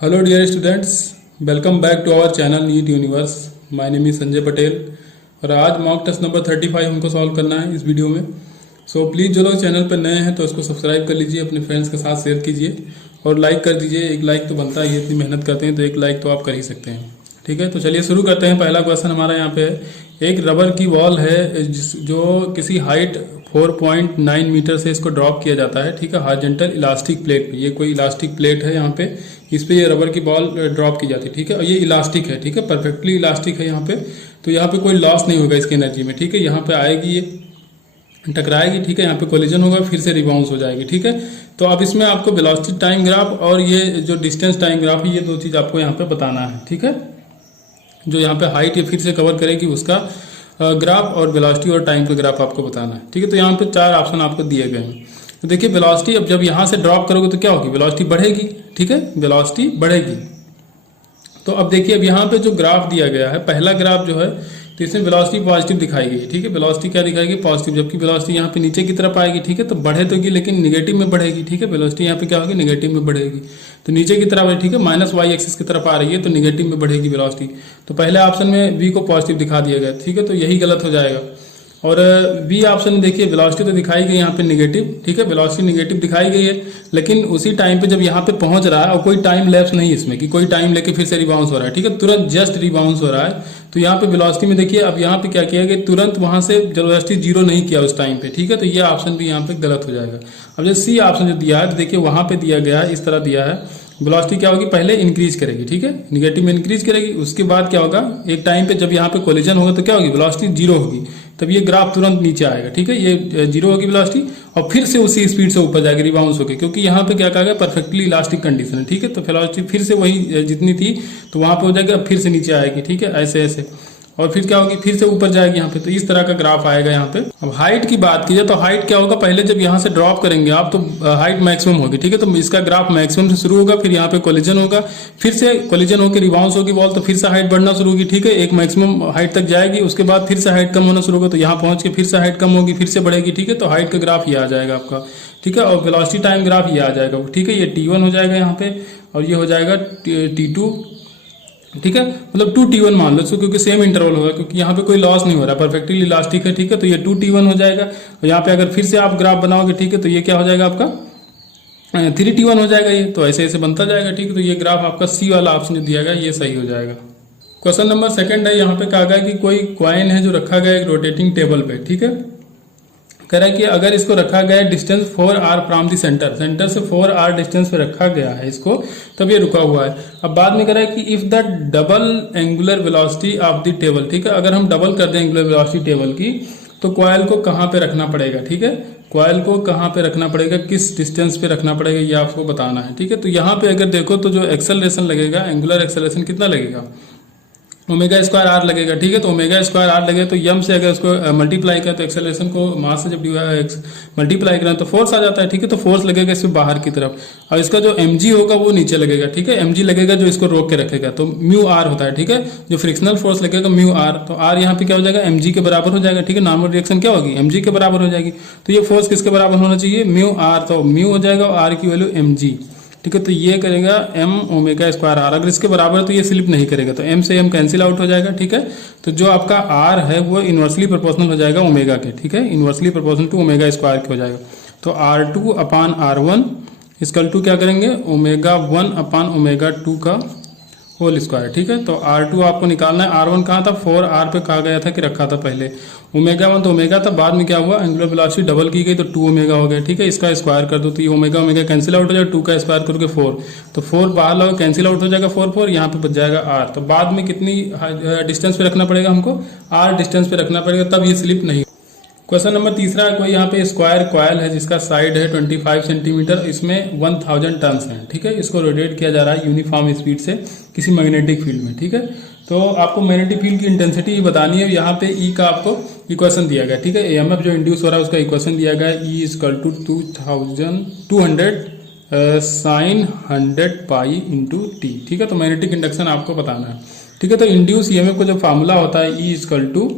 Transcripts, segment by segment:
Hello dear students, welcome back to our channel NEET universe. My name is Sanjay Patel और आज mock test number 35 हमको solve करना है इस वीडियो में। सो प्लीज़ जो लोग चैनल पर नए हैं तो इसको सब्सक्राइब कर लीजिए, अपने फ्रेंड्स के साथ शेयर कीजिए और लाइक कर दीजिए। एक लाइक तो बनता ही है, इतनी मेहनत करते हैं तो एक लाइक तो आप कर ही सकते हैं। ठीक है, तो चलिए शुरू करते हैं। पहला क्वेश्चन हमारा यहाँ पे है, एक रबर की बॉल है जो किसी हाइट 4.9 मीटर से इसको ड्रॉप किया जाता है। ठीक है, हॉरिजॉन्टल इलास्टिक प्लेट पे, ये कोई इलास्टिक प्लेट है यहाँ पे, इस पे ये रबर की बॉल ड्रॉप की जाती है। ठीक है, और ये इलास्टिक है, ठीक है, परफेक्टली इलास्टिक है यहाँ पे, तो यहाँ पे कोई लॉस नहीं होगा इसकी एनर्जी में। ठीक है, यहाँ पे आएगी ये टकराएगी, ठीक है, यहाँ पे कोलिजन होगा, फिर से रिबाउंस हो जाएगी। ठीक है, तो अब इसमें आपको वेलोसिटी टाइम ग्राफ और ये जो डिस्टेंस टाइम ग्राफ है, ये दो चीज आपको यहाँ पे बताना है। ठीक है, जो यहाँ पे हाइट ये फिर से कवर करेगी उसका ग्राफ और वेलोसिटी और टाइम का ग्राफ आपको बताना है। ठीक है, तो यहाँ पे चार ऑप्शन आपको दिए गए हैं। तो देखिए वेलोसिटी, अब जब यहाँ से ड्रॉप करोगे तो क्या होगी, वेलोसिटी बढ़ेगी। ठीक है, वेलोसिटी बढ़ेगी। तो अब देखिए, अब यहाँ पे जो ग्राफ दिया गया है, पहला ग्राफ जो है, तो इसमें वेलोसिटी पॉजिटिव दिखाई गई। ठीक है, वेलोसिटी क्या दिखाएगी, पॉजिटिव, जबकि वेलोसिटी यहाँ पे नीचे की तरफ आएगी। ठीक है, तो बढ़े तो की, लेकिन निगेटिव में बढ़ेगी। ठीक है, वेलोसिटी यहाँ पे क्या होगी, निगेटिव में बढ़ेगी, तो नीचे की तरफ है। ठीक है, माइनस वाई एक्सिस की तरफ आ रही है तो निगेटिव में बढ़ेगी वेलोसिटी। तो पहले ऑप्शन में वी को पॉजिटिव दिखा दिया गया। ठीक है, तो यही गलत हो जाएगा। और बी ऑप्शन में देखिए, वेलोसिटी तो दिखाई गई यहाँ पे निगेटिव। ठीक है, वेलोसिटी निगेटिव दिखाई गई है, लेकिन उसी टाइम पे जब यहाँ पे पहुंच रहा है और कोई टाइम लैप्स नहीं इसमें कि कोई टाइम लेके फिर से रिबाउंस हो रहा है। ठीक है, तुरंत जस्ट रिबाउंस हो रहा है। तो यहाँ पे वेलोसिटी में देखिए, अब यहाँ पे क्या किया गया, तुरंत वहां से वेलोसिटी जीरो नहीं किया उस टाइम पे। ठीक है, तो ये ऑप्शन भी यहाँ पे गलत हो जाएगा। अब जो सी ऑप्शन जो दिया है, तो देखिए वहां पे दिया गया है, इस तरह दिया है, वेलोसिटी क्या होगी, पहले इंक्रीज करेगी। ठीक है, निगेटिव में इंक्रीज करेगी, उसके बाद क्या होगा, एक टाइम पे जब यहाँ पे कोलिजन होगा तो क्या होगी, वेलोसिटी जीरो होगी, तब ये ग्राफ तुरंत नीचे आएगा। ठीक है, ये जीरो होगी वेलोसिटी और फिर से उसी स्पीड से ऊपर जाएगी रिबाउंस होगी, क्योंकि यहाँ पे क्या कहा गया, परफेक्टली इलास्टिक कंडीशन है। ठीक है, तो वेलोसिटी फिर से वही जितनी थी तो वहां पे हो जाएगी, अब फिर से नीचे आएगी। ठीक है, ऐसे ऐसे, और फिर क्या होगी, फिर से ऊपर जाएगी यहाँ पे। तो इस तरह का ग्राफ आएगा यहाँ पे। अब हाइट की बात की जाए तो हाइट क्या होगा, पहले जब यहाँ से ड्रॉप करेंगे आप तो हाइट मैक्सिमम होगी। ठीक है, तो इसका ग्राफ मैक्सिमम से शुरू होगा, फिर यहाँ पे कोलिजन होगा, फिर से कोलिजन होकर रिबाउंस होगी बॉल, तो फिर से हाइट बढ़ना शुरू होगी। ठीक है, एक मैक्सिमम हाइट तक जाएगी, उसके बाद फिर से हाइट कम होना शुरू होगा, तो यहाँ पहुंच के फिर से हाइट कम होगी, फिर से बढ़ेगी। ठीक है, तो हाइट का ग्राफ ये आ जाएगा आपका। ठीक है, और वेलोसिटी टाइम ग्राफ ये आ जाएगा। ठीक है, ये T1 हो जाएगा यहाँ पे और ये हो जाएगा T2। ठीक है, मतलब 2T1 मान लो, क्योंकि सेम इंटरवल होगा, क्योंकि यहाँ पे कोई लॉस नहीं हो रहा, परफेक्टली इलास्टिक है। ठीक है, तो ये 2T1 हो जाएगा। और यहाँ पे अगर फिर से आप ग्राफ बनाओगे, ठीक है, तो ये क्या हो जाएगा आपका 3T1 हो जाएगा ये, तो ऐसे ऐसे बनता जाएगा। ठीक है, तो ये ग्राफ आपका सी वाला ऑप्शन जो दिया गया ये सही हो जाएगा। क्वेश्चन नंबर सेकंड है, यहाँ पे कहा गया कि कोई कॉइन है जो रखा गया एक रोटेटिंग टेबल पे। ठीक है, कह रहा है कि अगर इसको रखा गया है distance 4r from the centre, centre से 4r डिस्टेंस पे रखा गया है इसको, तब ये रुका हुआ है। अब बाद में कह रहा है कि if the double angular velocity of the table, ठीक है, अगर हम डबल कर दें एंगुलर वेलोसिटी टेबल की, तो कॉइल को कहाँ पे रखना पड़ेगा। ठीक है, कॉइल को कहाँ पे रखना पड़ेगा, किस डिस्टेंस पे रखना पड़ेगा, ये आपको बताना है। ठीक है, तो यहाँ पे अगर देखो तो जो एक्सेलरेशन लगेगा, एंगुलर एक्सेलरेशन कितना लगेगा, ओमेगा स्क्वायर आर लगेगा। ठीक है, तो ओमेगा स्क्वायर आर लगेगा, तो यम से अगर उसको मल्टीप्लाई करें तो एक्सेलरेशन को मास से जब मल्टीप्लाई करें तो फोर्स आ जाता है। ठीक है, तो फोर्स लगेगा इसमें बाहर की तरफ, और इसका जो mg होगा वो नीचे लगेगा। ठीक है, mg लगेगा जो इसको रोक के रखेगा, तो म्यू आर होता है। ठीक है, जो फ्रिक्शनल फोर्स लगेगा म्यू आर, तो आर यहाँ पे क्या हो जाएगा, mg के बराबर हो जाएगा। ठीक है, नॉर्मल रिएक्शन क्या होगी, mg के बराबर हो जाएगी, तो ये फोर्स किसके बराबर होना चाहिए, म्यू आर, तो म्यू हो जाएगा और आर की वैल्यू mg। ठीक है, तो ये करेगा m ओमेगा स्क्वायर आर, अगर इसके बराबर है तो ये स्लिप नहीं करेगा, तो m से m कैंसिल आउट हो जाएगा। ठीक है, तो जो आपका r है वो इनवर्सली प्रोपोर्शनल हो जाएगा ओमेगा के। ठीक है, inversely proportional to omega square के हो जाएगा, तो R2 upon R1 is equal to क्या करेंगे, ओमेगा 1 अपान ओमेगा 2 का होल स्क्वायर। ठीक है, तो R2 आपको निकालना है, R1 कहाँ था, 4r पे कहा गया था कि रखा था पहले, ओमेगा 1 तो ओमेगा था, बाद में क्या हुआ, एंगुलर वेलोसिटी डबल की गई तो 2 ओमेगा हो गया। ठीक है, इसका स्क्वायर कर दो तो ये ओमेगा ओमेगा कैंसिल आउट हो जाएगा, 2 का स्क्वायर करोगे 4, तो 4 बाहर लाओ कैंसिल आउट हो जाएगा, 4 यहाँ पे बच जाएगा r। तो बाद में कितनी डिस्टेंस पे रखना पड़ेगा हमको, r डिस्टेंस पे रखना पड़ेगा, तब ये स्लिप नहीं। क्वेश्चन नंबर तीसरा है, कोई यहाँ पे स्क्वायर कॉयल है जिसका साइड है 25 सेंटीमीटर, इसमें 1000 टर्न्स हैं। ठीक है, इसको रोटेट किया जा रहा है यूनिफॉर्म स्पीड से किसी मैग्नेटिक फील्ड में। ठीक है, तो आपको मैग्नेटिक फील्ड की इंटेंसिटी बतानी है। यहाँ पे ई का आपको इक्वेशन दिया गया। ठीक है, एएमएफ जो इंड्यूस हो रहा है उसका इक्वेशन दिया गया है, E equal to 200 sine 100 pi into t. ठीक है, तो मैग्नेटिक इंडक्शन आपको बताना है। ठीक है, तो इंड्यूस ईएमएफ का जो फॉर्मूला होता है ई इक्वल टू,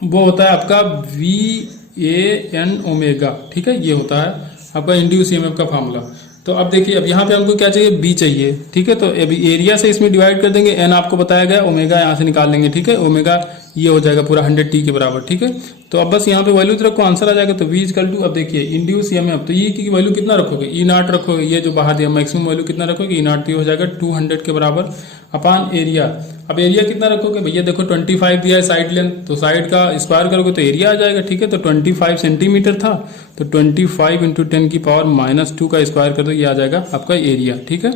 वो होता है आपका VAN ओमेगा। ठीक है, ये होता है आपका इंड्यूस ईएमएफ का फॉर्मूला। तो अब देखिए, अब यहाँ पे हमको क्या चाहिए, बी चाहिए, ठीक है। तो अभी एरिया से इसमें डिवाइड कर देंगे, एन आपको बताया गया, ओमेगा यहाँ से निकाल लेंगे, ठीक है। ओमेगा ये हो जाएगा पूरा 100t के बराबर, ठीक है। तो अब बस यहाँ पे वैल्यू रखो, आंसर आ जाएगा। तो v इक्वल टू, अब देखिए इंड्यूस ईएमएफ, तो ये की वैल्यू कितना रखोगे, ई नॉट रखोगे, ये जो बाहर दिया मैक्सिमम वैल्यू कितना रखोगे, ई नॉट, हो जाएगा 200 के बराबर अपान एरिया। अब एरिया कितना रखोगे भैया, देखो 25 दिया है साइड लेंथ, तो साइड का स्क्वायर करोगे तो एरिया आ जाएगा, ठीक है। तो 25 सेंटीमीटर था, तो 25 इंटू 10 की पावर -2 का स्क्वायर कर दो, ये आ जाएगा आपका एरिया, ठीक है।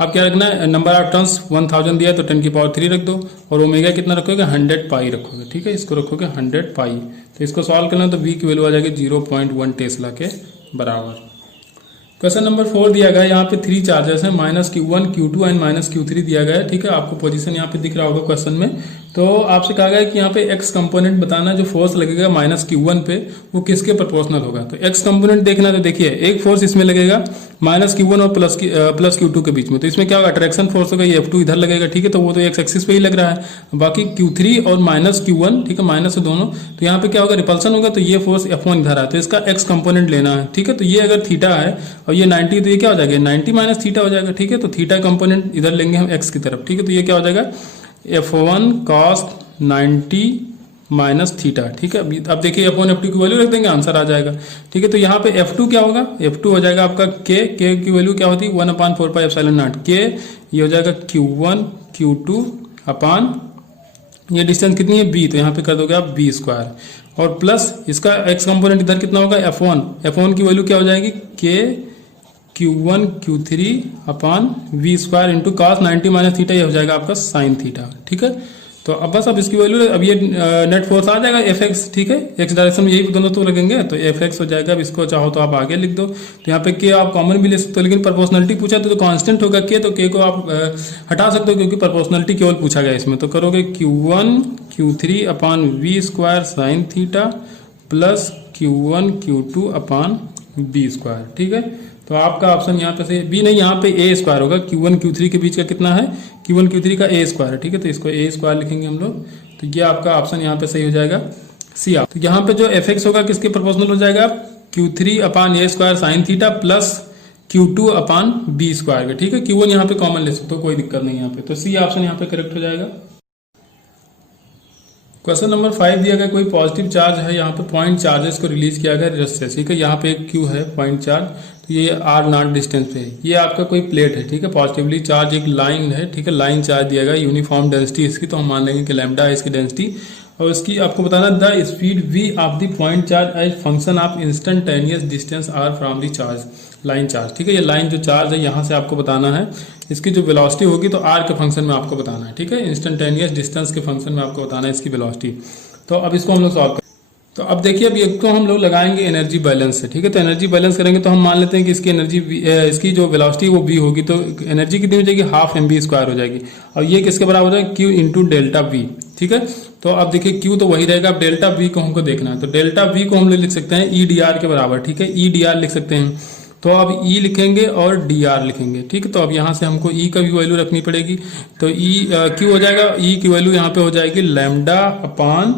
अब क्या रखना है, नंबर ऑफ टर्न्स 1000 दिया है, तो 10 की पावर 3 रख दो, और ओमेगा कितना रखोगे, 100 पाई रखोगे, ठीक है। इसको रखोगे 100 पाई। तो इसको सॉल्व करना, तो v की वैल्यू आ जाएगी 0.1 टेस्ला के बराबर। क्वेश्चन नंबर 4 दिया गया है, यहाँ पे 3 चार्जेस हैं, -Q1, Q2 एंड -Q3 दिया गया है, ठीक है। आपको पोजीशन यहाँ पे दिख रहा होगा क्वेश्चन में। तो आपसे कहा गया है कि यहाँ पे x कंपोनेंट बताना, जो फोर्स लगेगा -Q1 पे, वो किसके प्रोपोर्शनल होगा। तो x कंपोनेंट देखना, तो देखिए एक फोर्स इसमें लगेगा -Q1 और प्लस Q2 के बीच में, तो इसमें क्या होगा, अट्रैक्शन फोर्स होगा, ये F2 इधर लगेगा, ठीक है। तो वो तो x एक्सिस पे ही लग रहा है। बाकी Q3 और -Q1, ठीक है, माइनस से दोनों, तो यहाँ पे क्या होगा, रिपल्सन होगा, तो ये फोर्स F1 इधर है, तो इसका x कंपोनेंट लेना है, ठीक है। तो ये अगर थीटा है और ये 90, तो ये क्या हो जाएगा, 90 माइनस थीटा हो जाएगा, ठीक है। तो थीटा कंपोनेंट इधर लेंगे हम x की तरफ, ठीक है। तो ये क्या हो जाएगा, F1 cos 90 माइनस थीटा, ठीक है। अब देखिए F1 F2 की वैल्यू रख देंगे, आंसर आ जाएगा, ठीक है। तो यहाँ पे F2 क्या होगा, F2 हो जाएगा आपका k की वैल्यू क्या होती है, 1/4πε0 k, ये हो जाएगा Q1 Q2 अपान, ये डिस्टेंस कितनी है b, तो यहाँ पे कर दोगे आप b स्क्वायर, और प्लस इसका x कंपोनेंट इधर कितना होगा, F1 की वैल्यू क्या हो जाएगी, k Q1 Q3 अपान v square into cos 90 minus theta, ये हो जाएगा आपका साइन थीटा, ठीक है। तो अब बस अब इसकी वैल्यू, अब ये नेट फोर्स आ जाएगा Fx, ठीक है। x डायरेक्शन में यही दोनों तो लगेंगे, तो Fx हो जाएगा। अब इसको चाहो तो आप आगे लिख दो, तो यहाँ पे k आप कॉमन भी ले सकते हो, लेकिन प्रोपोर्शनलिटी पूछा तो कांस्टेंट होगा k, तो k को आप हटा सकते हो, क्योंकि प्रोपोर्शनलिटी केवल पूछा गया इसमें। तो करोगे Q1 Q3 अपान v square sine theta plus Q1 Q2 अपान b स्क्वायर, ठीक है। तो आपका ऑप्शन यहाँ पे से बी नहीं, यहाँ पे ए स्क्वायर होगा। Q1 Q3 के बीच का कितना है, Q1 Q3 का ए स्क्वायर है, ठीक है। तो इसको ए स्क्वायर लिखेंगे हम लोग, तो ये आपका ऑप्शन यहाँ पे सही हो जाएगा, सी। आप तो यहाँ पे जो Fx होगा किसके प्रोपोर्शनल हो जाएगा, Q3 upon A square sine theta plus Q2 upon B square, ठीक है। Q1 यहाँ पे कॉमन ले सकते हो, कोई दिक्कत नहीं यहाँ पे, तो सी ऑप्शन यहाँ पे करेक्ट हो जाएगा। क्वेश्चन नंबर 5 दिया गया, कोई पॉजिटिव चार्ज है, यहाँ पे पॉइंट चार्जेस को रिलीज किया गया रेस्ट से, ठीक है। यहाँ पे एक Q है पॉइंट चार्ज, तो ये r0 डिस्टेंस पे है, ये आपका कोई प्लेट है, ठीक है। पॉजिटिवली चार्ज एक लाइन है, ठीक है, लाइन चार्ज दिया गया, यूनिफॉर्म डेंसिटी इसकी, तो हम मान लेंगे कि लैम्डा है इसकी डेंसिटी, और इसकी आपको बताना the speed v of the point charge as function of instantaneous distance r from the charge, line charge, ठीक है। ये लाइन जो चार्ज है यहाँ से आपको बताना है, इसकी जो वेलोसिटी होगी तो r के फंक्शन में आपको बताना है, ठीक है। इंस्टेंटेनियस डिस्टेंस के फंक्शन में आपको बताना है इसकी वेलोसिटी। तो अब इसको हम लोग सॉल्व करें। तो अब देखिए, अब एक तो हम लोग लगाएंगे एनर्जी बैलेंस से, ठीक है। तो एनर्जी बैलेंस करेंगे तो हम मान लेते हैं कि इसकी एनर्जी, इसकी जो वेलोसिटी वो v होगी, तो एनर्जी कितनी हो जाएगी, ½ mv स्क्वायर हो जाएगी, और ये किसके बराबर है, q इंटू डेल्टा v, ठीक है। तो अब देखिए q तो वही रहेगा, अब डेल्टा v को हमको देखना है, तो डेल्टा v को हम लोग लिख सकते हैं ई डी आर के बराबर, ठीक है। ई डी आर लिख सकते हैं, तो अब E लिखेंगे और DR लिखेंगे, ठीक है। तो अब यहाँ से हमको E का भी वैल्यू रखनी पड़ेगी, तो Q हो जाएगा, E की वैल्यू यहाँ पे हो जाएगी लैम्डा अपान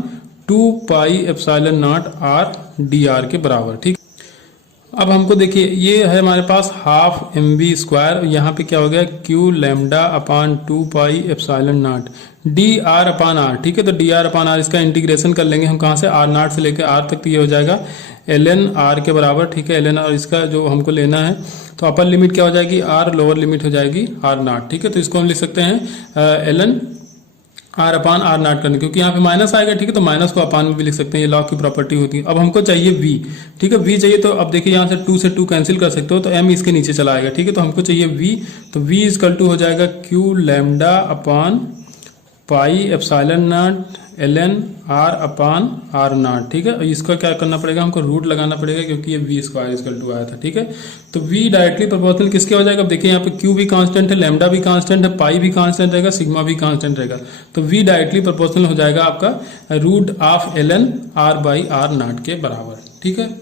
2πε0 r dr के बराबर, ठीक। अब हमको देखिए, ये है हमारे पास ½ mv स्क्वायर, यहाँ पे क्या हो गया, Q लैम्डा अपान 2πε0 dr अपान r, ठीक है। तो dr अपान r इसका इंटीग्रेशन कर लेंगे हम, कहाँ से, r0 से लेकर r तक, तो ये हो जाएगा ln r के बराबर, ठीक है। ln r इसका जो हमको लेना है, तो अपर लिमिट क्या हो जाएगी r, लोअर लिमिट हो जाएगी r0, ठीक है। तो इसको हम लिख सकते हैं ln r अपान r0 करने, क्योंकि यहाँ पे माइनस आएगा, ठीक है। तो माइनस को अपान में भी लिख सकते हैं, ये लॉ की प्रॉपर्टी होती है। अब हमको चाहिए v, ठीक है। v चाहिए, तो अब देखिए यहाँ से 2 से 2 कैंसिल कर सकते हो, तो m इसके नीचे चला आएगा, ठीक है। तो हमको चाहिए v, तो v इक्वल टू हो जाएगा q लैम्डा अपान πε0 ln r अपान r0, ठीक है। इसका क्या करना पड़ेगा, हमको रूट लगाना पड़ेगा, क्योंकि ये v स्क्वायर इक्वल टू आया था, ठीक है। तो v डायरेक्टली प्रोपोर्शनल किसके हो जाएगा, अब देखिए यहाँ पे q भी कांस्टेंट है, लैम्डा भी कांस्टेंट है, पाई भी कांस्टेंट रहेगा, सिग्मा भी कांस्टेंट रहेगा, तो v डायरेक्टली प्रोपोर्शनल हो जाएगा आपका root of ln r by r0 के बराबर, ठीक है।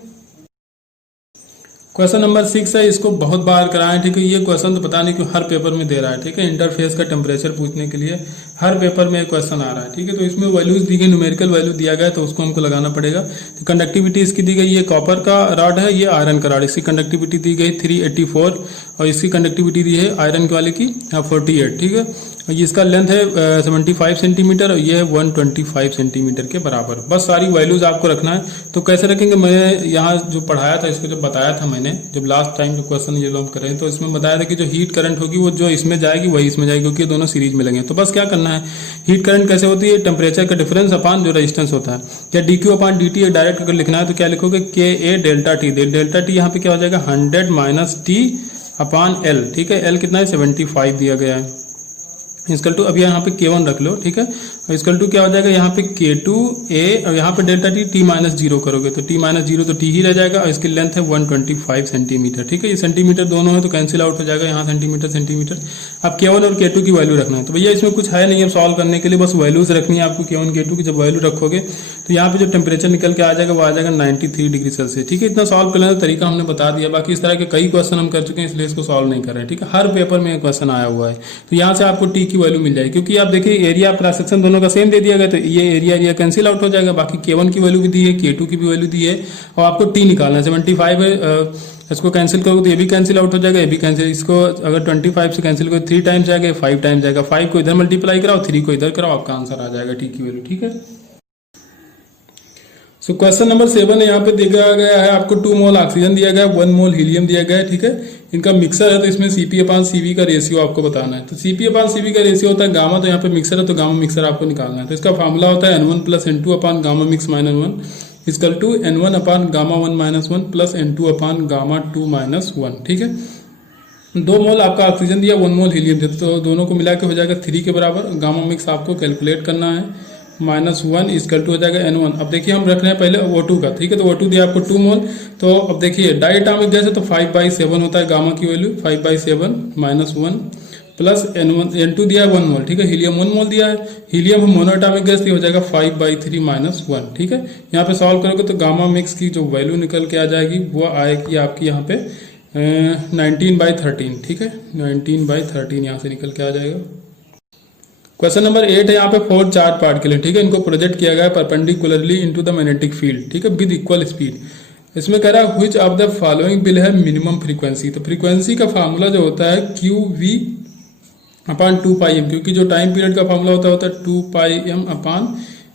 क्वेश्चन नंबर 6 है, इसको बहुत बार कराएं, ठीक है। ये क्वेश्चन तो पता नहीं क्यों हर पेपर में दे रहा है, ठीक है। इंटरफेस का टेम्परेचर पूछने के लिए हर पेपर में क्वेश्चन आ रहा है, ठीक है। तो इसमें वैल्यूज दी गई, न्यूमेरिकल वैल्यू दिया गया है, तो उसको हमको लगाना पड़ेगा। तो कंडक्टिविटी इसकी दी गई, ये कॉपर का रॉड है, ये आयरन का रॉड, इसकी कंडक्टिविटी दी गई 384 और इसकी कंडक्टिविटी दी है आयरन वाले की 48, ठीक है। ये इसका लेंथ है 75 सेंटीमीटर और ये है 125 सेंटीमीटर के बराबर। बस सारी वैल्यूज आपको रखना है। तो कैसे रखेंगे, मैं यहाँ जो पढ़ाया था इसको, जब बताया था मैंने, जब लास्ट टाइम जो क्वेश्चन ये लोग कर रहे हैं, तो इसमें बताया था कि जो हीट करंट होगी वो जो इसमें जाएगी वही इसमें जाएगी, क्योंकि ये दोनों सीरीज में लगे। तो बस क्या करना है, हीट करंट कैसे होती है, टेम्परेचर का डिफरेंस अपान जो रेजिस्टेंस होता है, या dq अपान dt डायरेक्ट अगर लिखना है तो क्या लिखोगे, के ए डेल्टा टी। डेल्टा टी यहाँ पे क्या हो जाएगा 100 माइनस टी अपान एल, ठीक है। एल कितना है 75 दिया गया है। इसकल टू अब यहाँ पे K1 रख लो, ठीक है। और इसकल टू क्या हो जाएगा यहाँ पे K2A और यहाँ पे delta T T minus zero करोगे तो टी माइनस जीरो तो टी ही रह जाएगा और इसकी लेंथ है 125 सेंटीमीटर, ठीक है। ये सेंटीमीटर दोनों है तो कैंसिल आउट हो जाएगा, यहाँ सेंटीमीटर सेंटीमीटर। अब K1 और K2 की वैल्यू रखना है। तो भैया इसमें कुछ है नहीं है सॉल्व करने के लिए, बस वैल्यूज रखनी है आपको K1 K2 की। जब वैल्यू रखोगे तो यहाँ पे जो टेम्परेचर निकल के आ जाएगा वो आ जाएगा 93 डिग्री सेल्सियस, ठीक है। इतना सॉल्व करने का तरीका हमने बता दिया। बाकी इस तरह के कई क्वेश्चन हम कर चुके हैं, इसलिए इसको सॉल्व नहीं कर रहे हैं, ठीक है। हर पेपर में क्वेश्चन आया हुआ है, तो यहाँ से आपको टी की वैल्यू मिल जाएगी। क्योंकि आप देखिए एरिया क्रॉस सेक्शन दोनों का सेम दे दिया गया, तो ये एरिया कैंसिल आउट हो जाएगा। बाकी K1 की वैल्यू भी दी है, K2 की भी वैल्यू दी है, और आपको टी निकालना है। 75 है, इसको कैंसिल करोगे तो ये भी कैंसिल आउट हो जाएगा, ये भी कैंसिल। इसको अगर 25 से कैंसिल करो 3 टाइम्स जाएगा, 5 टाइम्स जाएगा। 5 को इधर मल्टीप्लाई कराओ, 3 को इधर कराओ, आपका आंसर आ जाएगा टी की वैल्यू, ठीक है। सो क्वेश्चन नंबर 7 है, यहाँ पे दिया गया है आपको 2 मोल ऑक्सीजन दिया गया है, 1 मोल हीलियम दिया गया है, ठीक है। इनका मिक्सर है तो इसमें Cp अपान Cv का रेशियो आपको बताना है। तो Cp अपान Cv का रेशियो होता है गामा, तो यहाँ पे मिक्सर है तो गामा मिक्सर आपको निकालना है। तो इसका फॉर्मूला होता है N1 plus N2 upon gamma mix minus 1 equal to N1 upon gamma 1 minus 1 plus N2 upon gamma 2 minus 1, ठीक है। 2 मोल आपका ऑक्सीजन दिया, 1 मोल हीलियम दिया, तो दोनों को मिला के हो जाएगा 3 के बराबर। गामा मिक्स आपको कैलकुलेट करना है, -1 इजकल टू हो जाएगा N1। अब देखिए हम रख रहे हैं पहले O2 का, ठीक है। तो O2 दिया आपको 2 मोल। तो अब देखिए डायटोमिक गैस है तो 5/7 होता है गामा की वैल्यू, 5/7 -1 प्लस N2 दिया है 1 मोल, ठीक है। हीलियम 1 मोल दिया है, हीलियम मोनोएटॉमिक गैस हो जाएगा 5/3 -1, ठीक है। यहाँ पे सॉल्व करोगे तो गामा मिक्स की जो वैल्यू निकल के आ जाएगी वो आएगी आपकी यहाँ पे 19/13, ठीक है। 19/13 यहाँ से निकल के आ जाएगा। क्वेश्चन नंबर 8 है, यहाँ पे 4 चार्ज पार्टिकल है, ठीक है। इनको प्रोजेक्ट किया गया है perpendicularly into the magnetic field, ठीक है, विद इक्वल स्पीड। इसमें कह रहा है which of the following will have minimum frequency. तो फ्रीक्वेंसी का फार्मूला जो होता है QV अपान 2πm, क्योंकि जो टाइम पीरियड का फार्मूला होता है 2πm अपान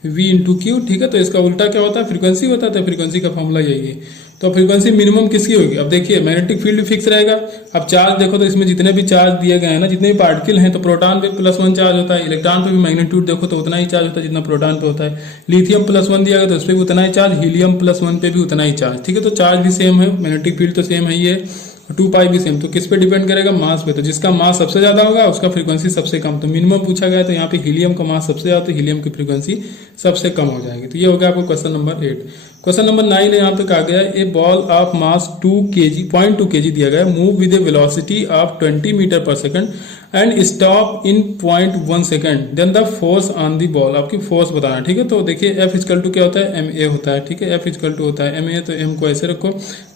V इंटू क्यू, ठीक है। तो इसका उल्टा क्या होता है, फ्रीक्वेंसी होता है। तो फ्रीक्वेंसी का फार्मूला यही है। तो फ्रीक्वेंसी मिनिमम किसकी होगी, अब देखिए मैग्नेटिक फील्ड फिक्स रहेगा। अब चार्ज देखो तो इसमें जितने भी चार्ज दिए गए हैं ना, जितने भी पार्टिकल हैं, तो प्रोटॉन पे +1 चार्ज होता है, इलेक्ट्रॉन पे भी मैग्नीट्यूड देखो तो उतना ही चार्ज होता है जितना प्रोटॉन पे होता है। लिथियम +1 दिया गया तो उस पर भी उतना ही चार्ज, हीलियम +1 पे भी उतना ही चार्ज, ठीक है। तो चार्ज भी सेम है, मैग्नेटिक फील्ड तो सेम है ही है, 2π भी सेम। तो किस पे डिपेंड करेगा, मास पे। तो जिसका मास सबसे ज्यादा होगा उसका फ्रीक्वेंसी सबसे कम। तो मिनिमम पूछा गया तो यहाँ पे हीलियम का मास सबसे ज्यादा, तो हीलियम की फ्रीक्वेंसी सबसे कम हो जाएगी। तो ये हो गया आपको क्वेश्चन नंबर 8। क्वेश्चन नंबर 9 है, यहाँ पे कहा गया है a ball of mass 0.2 kg दिया गया है, move with a velocity of 20 metre per second and stop in 0.1 second, then the force on the ball. आपकी फोर्स बताना, ठीक है। तो देखिए F इक्वल टू क्या होता है, ma होता है, ठीक है। F इक्वल टू होता है ma, तो m को ऐसे रखो,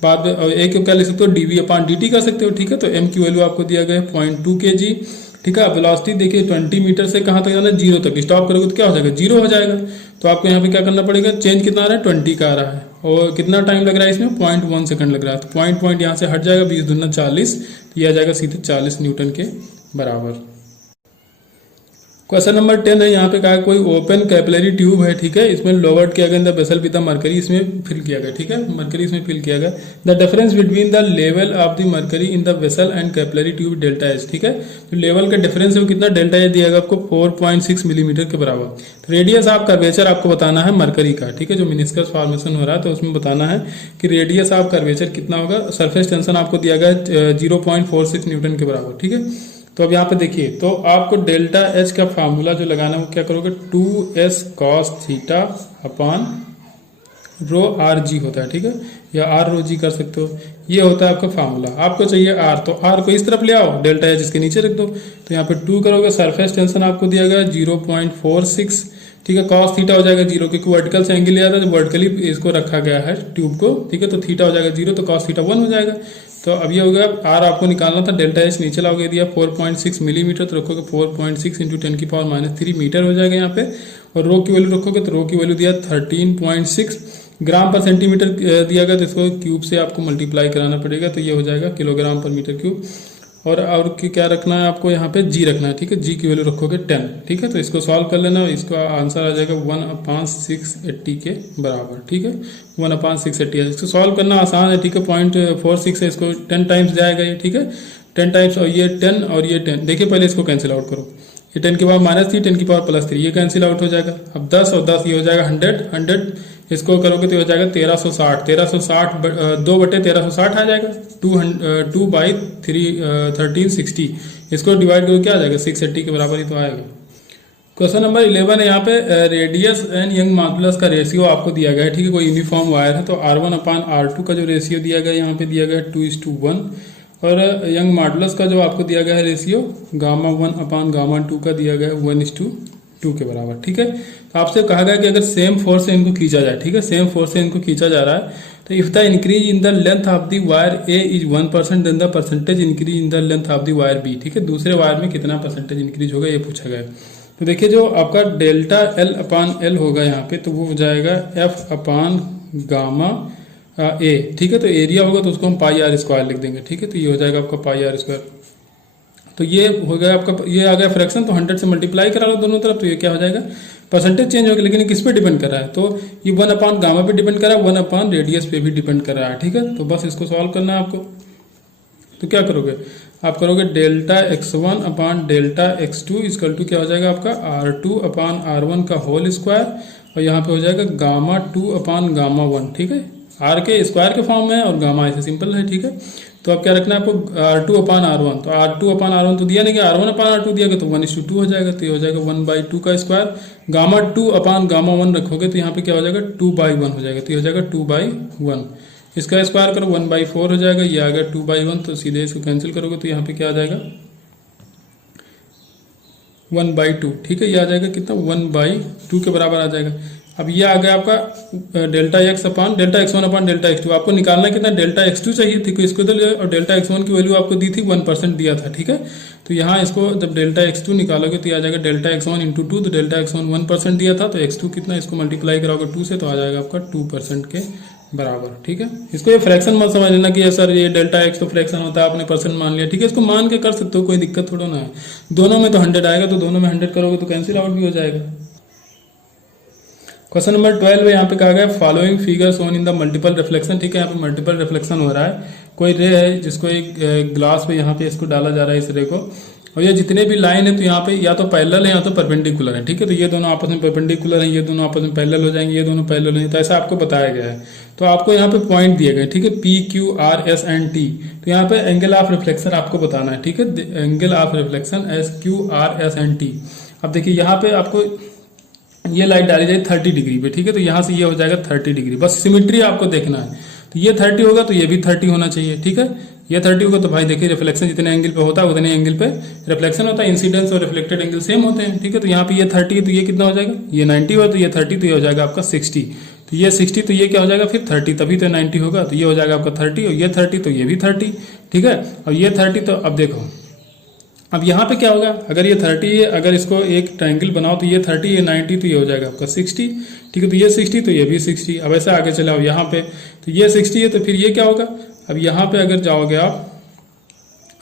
बाद में a को क्या लिख सकते हो, dv अपान dt कर सकते हो, ठीक है। तो m की वैल्यू आपको दिया गया है 0.2 kg, ठीक है। वेलोसिटी देखिए 20 मीटर से कहाँ तक जाना है, 0 तक। स्टॉप करोगे तो क्या हो जाएगा, 0 हो जाएगा। तो आपको यहाँ पे क्या करना पड़ेगा, चेंज कितना आ रहा है, 20 का आ रहा है, और कितना टाइम लग रहा है इसमें, 0.1 सेकंड लग रहा है। तो पॉइंट यहाँ से हट जाएगा, 20 दूना 40, तो यह आ जाएगा सीधे 40 न्यूटन के बराबर। क्वेश्चन नंबर 10 है, यहाँ पे कहा कोई ओपन कैपिलरी ट्यूब है, ठीक है। इसमें लोवर्ड किया गया in the vessel with the mercury, इसमें फिल किया गया, ठीक है। मरकरी इसमें फिल किया गया। The difference between the level of the mercury in the vessel and capillary tube delta H, ठीक है। तो लेवल का डिफरेंस है वो कितना, डेल्टा एच दिया गया आपको 4.6 मिलीमीटर के बराबर। तो रेडियस ऑफ कर्वेचर आपको बताना है मरकरी का, ठीक है। जो मिनिस्कस फॉर्मेशन हो रहा है तो उसमें बताना है कि रेडियस ऑफ कर्वेचर कितना होगा। सरफेस टेंशन आपको दिया गया है 0.46 न्यूटन के बराबर, ठीक है। तो अब यहाँ पे देखिए, तो आपको डेल्टा एच का फार्मूला जो लगाना है वो क्या करोगे, 2s cos थीटा अपान रो आर जी होता है, ठीक है, या आर रो जी कर सकते हो। ये होता है आपका फार्मूला। आपको चाहिए आर, तो आर को इस तरफ ले आओ, डेल्टा एच इसके नीचे रख दो। तो यहाँ पे 2 करोगे, सरफेस टेंशन आपको दिया गया 0.46, ठीक है। कॉस थीटा हो जाएगा 0, क्योंकि वर्टिकल से एंगल लिया था, तो वर्टिकली इसको रखा गया है ट्यूब को, ठीक है। तो थीटा हो जाएगा 0, तो कॉस थीटा 1 हो जाएगा। तो अब ये हो गया आर आपको निकालना था, डेल्टा एच नीचे लाओगे, दिया 4.6 मिलीमीटर तो रखोगे 4.6 इंटू 10⁻³ मीटर हो जाएगा यहाँ पे। और रो की वैल्यू रखोगे तो रो की वैल्यू दिया 13.6 ग्राम पर सेंटीमीटर दिया गया, तो इसको क्यूब से आपको मल्टीप्लाई कराना पड़ेगा, तो ये हो जाएगा किलोग्राम पर मीटर क्यूब। और क्या रखना है आपको यहाँ पे जी रखना है, ठीक है, जी की वैल्यू रखोगे 10, ठीक है। तो इसको सॉल्व कर लेना, इसका आंसर आ जाएगा 1/680 के बराबर, ठीक है, 1/680। इसको सॉल्व करना आसान है, ठीक है, 0.46 है, इसको 10 टाइम्स जाएगा ये, ठीक है, 10 टाइम्स, और ये 10 और ये 10। देखिए पहले इसको कैंसिल आउट करो, ये 10 की पावर -3 10 की पावर +3 ये कैंसिल आउट हो जाएगा। अब 10 और 10 ये हो जाएगा 100 इसको करोगे तो हो जाएगा 1360 2/1360 आ जाएगा, 2/1360 इसको डिवाइड करो क्या आ जाएगा 680 के बराबर ही तो आएगा। क्वेश्चन नंबर 11 है, यहाँ पे रेडियस एंड यंग मॉडुलस का रेशियो आपको दिया गया है, ठीक है, कोई यूनिफॉर्म वायर है, तो R1/R2 का जो रेशियो दिया गया है यहाँ पे दिया गया है 2:1, और यंग मॉडुलस का जो आपको दिया गया है रेशियो Γ1/Γ2 का दिया गया है 1:2 के बराबर, ठीक है। तो आपसे कहा गया कि अगर सेम फोर्स से इनको खींचा जाए, ठीक है, सेम फोर्स से इनको खींचा जा रहा है, तो if the increase in the length of the wire a is 1% then the percentage increase in the length of the wire be, ठीक है, दूसरे वायर में कितना परसेंटेज इंक्रीज होगा ये पूछा गया है। तो देखिए जो आपका डेल्टा L/L होगा यहाँ पे, तो वो हो जाएगा F/Γ ए, ठीक है, तो एरिया होगा तो उसको हम πr² लिख देंगे, ठीक है, तो ये हो जाएगा आपका πr²। तो ये हो गया आपका, ये आ गया फ्रैक्शन, तो 100 से मल्टीप्लाई करा लो दोनों तरफ, तो ये क्या हो जाएगा परसेंटेज चेंज होगा, लेकिन किस पे डिपेंड कर रहा है, तो ये 1/Γ पे डिपेंड कर रहा है, 1/ रेडियस पे भी डिपेंड कर रहा है, ठीक है। तो बस इसको सॉल्व करना है आपको। तो क्या करोगे आप, करोगे डेल्टा x1/डेल्टा x2 इक्वल टू क्या हो जाएगा आपका R2/R1 का होल स्क्वायर, और यहाँ पे हो जाएगा Γ2/Γ1, ठीक है, आर के स्क्वायर के फॉर्म में और गामा ऐसे सिंपल है, ठीक है। तो अब क्या रखना है आपको R2/R1, तो R2/R1 तो दिया नहीं, R1/R2 दिया गया तो 1:2 हो जाएगा, तो ये हो जाएगा 1/2 का स्क्वायर। Γ2/Γ1 रखोगे तो यहाँ पे क्या हो जाएगा 2/1 हो जाएगा, तो ये हो जाएगा 2/1, इसका स्क्वायर करो 1/4 हो जाएगा, ये आ गया 2/1, तो सीधे इसको कैंसिल करोगे तो यहाँ पे क्या आ जाएगा 1/2, ठीक है, ये आ जाएगा कितना 1/2 के बराबर आ जाएगा। अब ये आ गया आपका डेल्टा x1/डेल्टा x2, आपको निकालना कितना डेल्टा x2 चाहिए थी, इसको तो और डेल्टा x1 की वैल्यू आपको दी थी 1% दिया था, ठीक है। तो यहाँ इसको जब डेल्टा x2 निकालोगे तो आ जाएगा डेल्टा x1 × 2, तो डेल्टा x1 1% दिया था, तो x2 कितना, इसको मल्टीप्लाई कराओगे 2 से तो आ जाएगा आपका 2% के बराबर, ठीक है। इसको ये फ्रैक्शन मत समझ लेना कि सर ये डेल्टा x तो फ्रैक्शन होता है, आपने परसेंट मान लिया, ठीक है, इसको मान के कर सकते हो, कोई दिक्कत थोड़ा ना है। दोनों में तो 100 आएगा, तो दोनों में 100 करोगे तो कैंसिल आउट भी हो जाएगा। क्वेश्चन नंबर 12 है, यहाँ पे कहा गया following figure shown in the multiple reflection, ठीक है, यहाँ पे मल्टीपल रिफ्लेक्शन हो रहा है, कोई रे है जिसको एक ग्लास पे यहाँ पे इसको डाला जा रहा है इस रे को, और ये जितने भी लाइन है तो यहाँ पे या तो पैरेलल है या तो परपेंडिकुलर है, ठीक है, तो ये दोनों आपस में परपेंडिकुलर है, ये दोनों आपस में पैरेलल हो जाएंगे, ये दोनों पैरेलल हैं, तो ऐसा आपको बताया गया है। तो आपको यहाँ पे पॉइंट दिए गए, ठीक है, P, Q, R, S and T, तो यहाँ पे एंगल ऑफ रिफ्लेक्शन आपको बताना है, ठीक है, angle of reflection SQ, R, S and T। अब देखिए यहाँ पे आपको ये लाइट डाली जाए 30 डिग्री पे, ठीक है, तो यहाँ से ये हो जाएगा 30 डिग्री, बस सिमेट्री आपको देखना है, तो ये 30 होगा तो ये भी 30 होना चाहिए, ठीक है, ये 30 होगा तो भाई देखिए रिफ्लेक्शन जितने एंगल पे होता है उतने एंगल पे रिफ्लेक्शन होता है, इंसिडेंस और रिफ्लेक्टेड एंगल सेम होते हैं, ठीक है। तो यहाँ पे ये 30 है तो ये कितना हो जाएगा, ये 90 हो तो ये 30, तो ये हो जाएगा आपका 60, तो ये 60 तो ये क्या हो जाएगा फिर 30, तभी तो 90 होगा, तो ये हो जाएगा आपका 30, और ये 30 तो ये भी 30, ठीक है, और ये 30, तो अब देखो अब यहाँ पे क्या होगा, अगर ये 30 है, अगर इसको एक ट्रायंगल बनाओ तो ये 30 ये 90, तो ये हो जाएगा आपका 60, ठीक है, तो ये 60 तो ये भी 60। अब ऐसे आगे चलाओ यहाँ पे, तो ये 60 है तो फिर ये क्या होगा, अब यहाँ पे अगर जाओगे आप,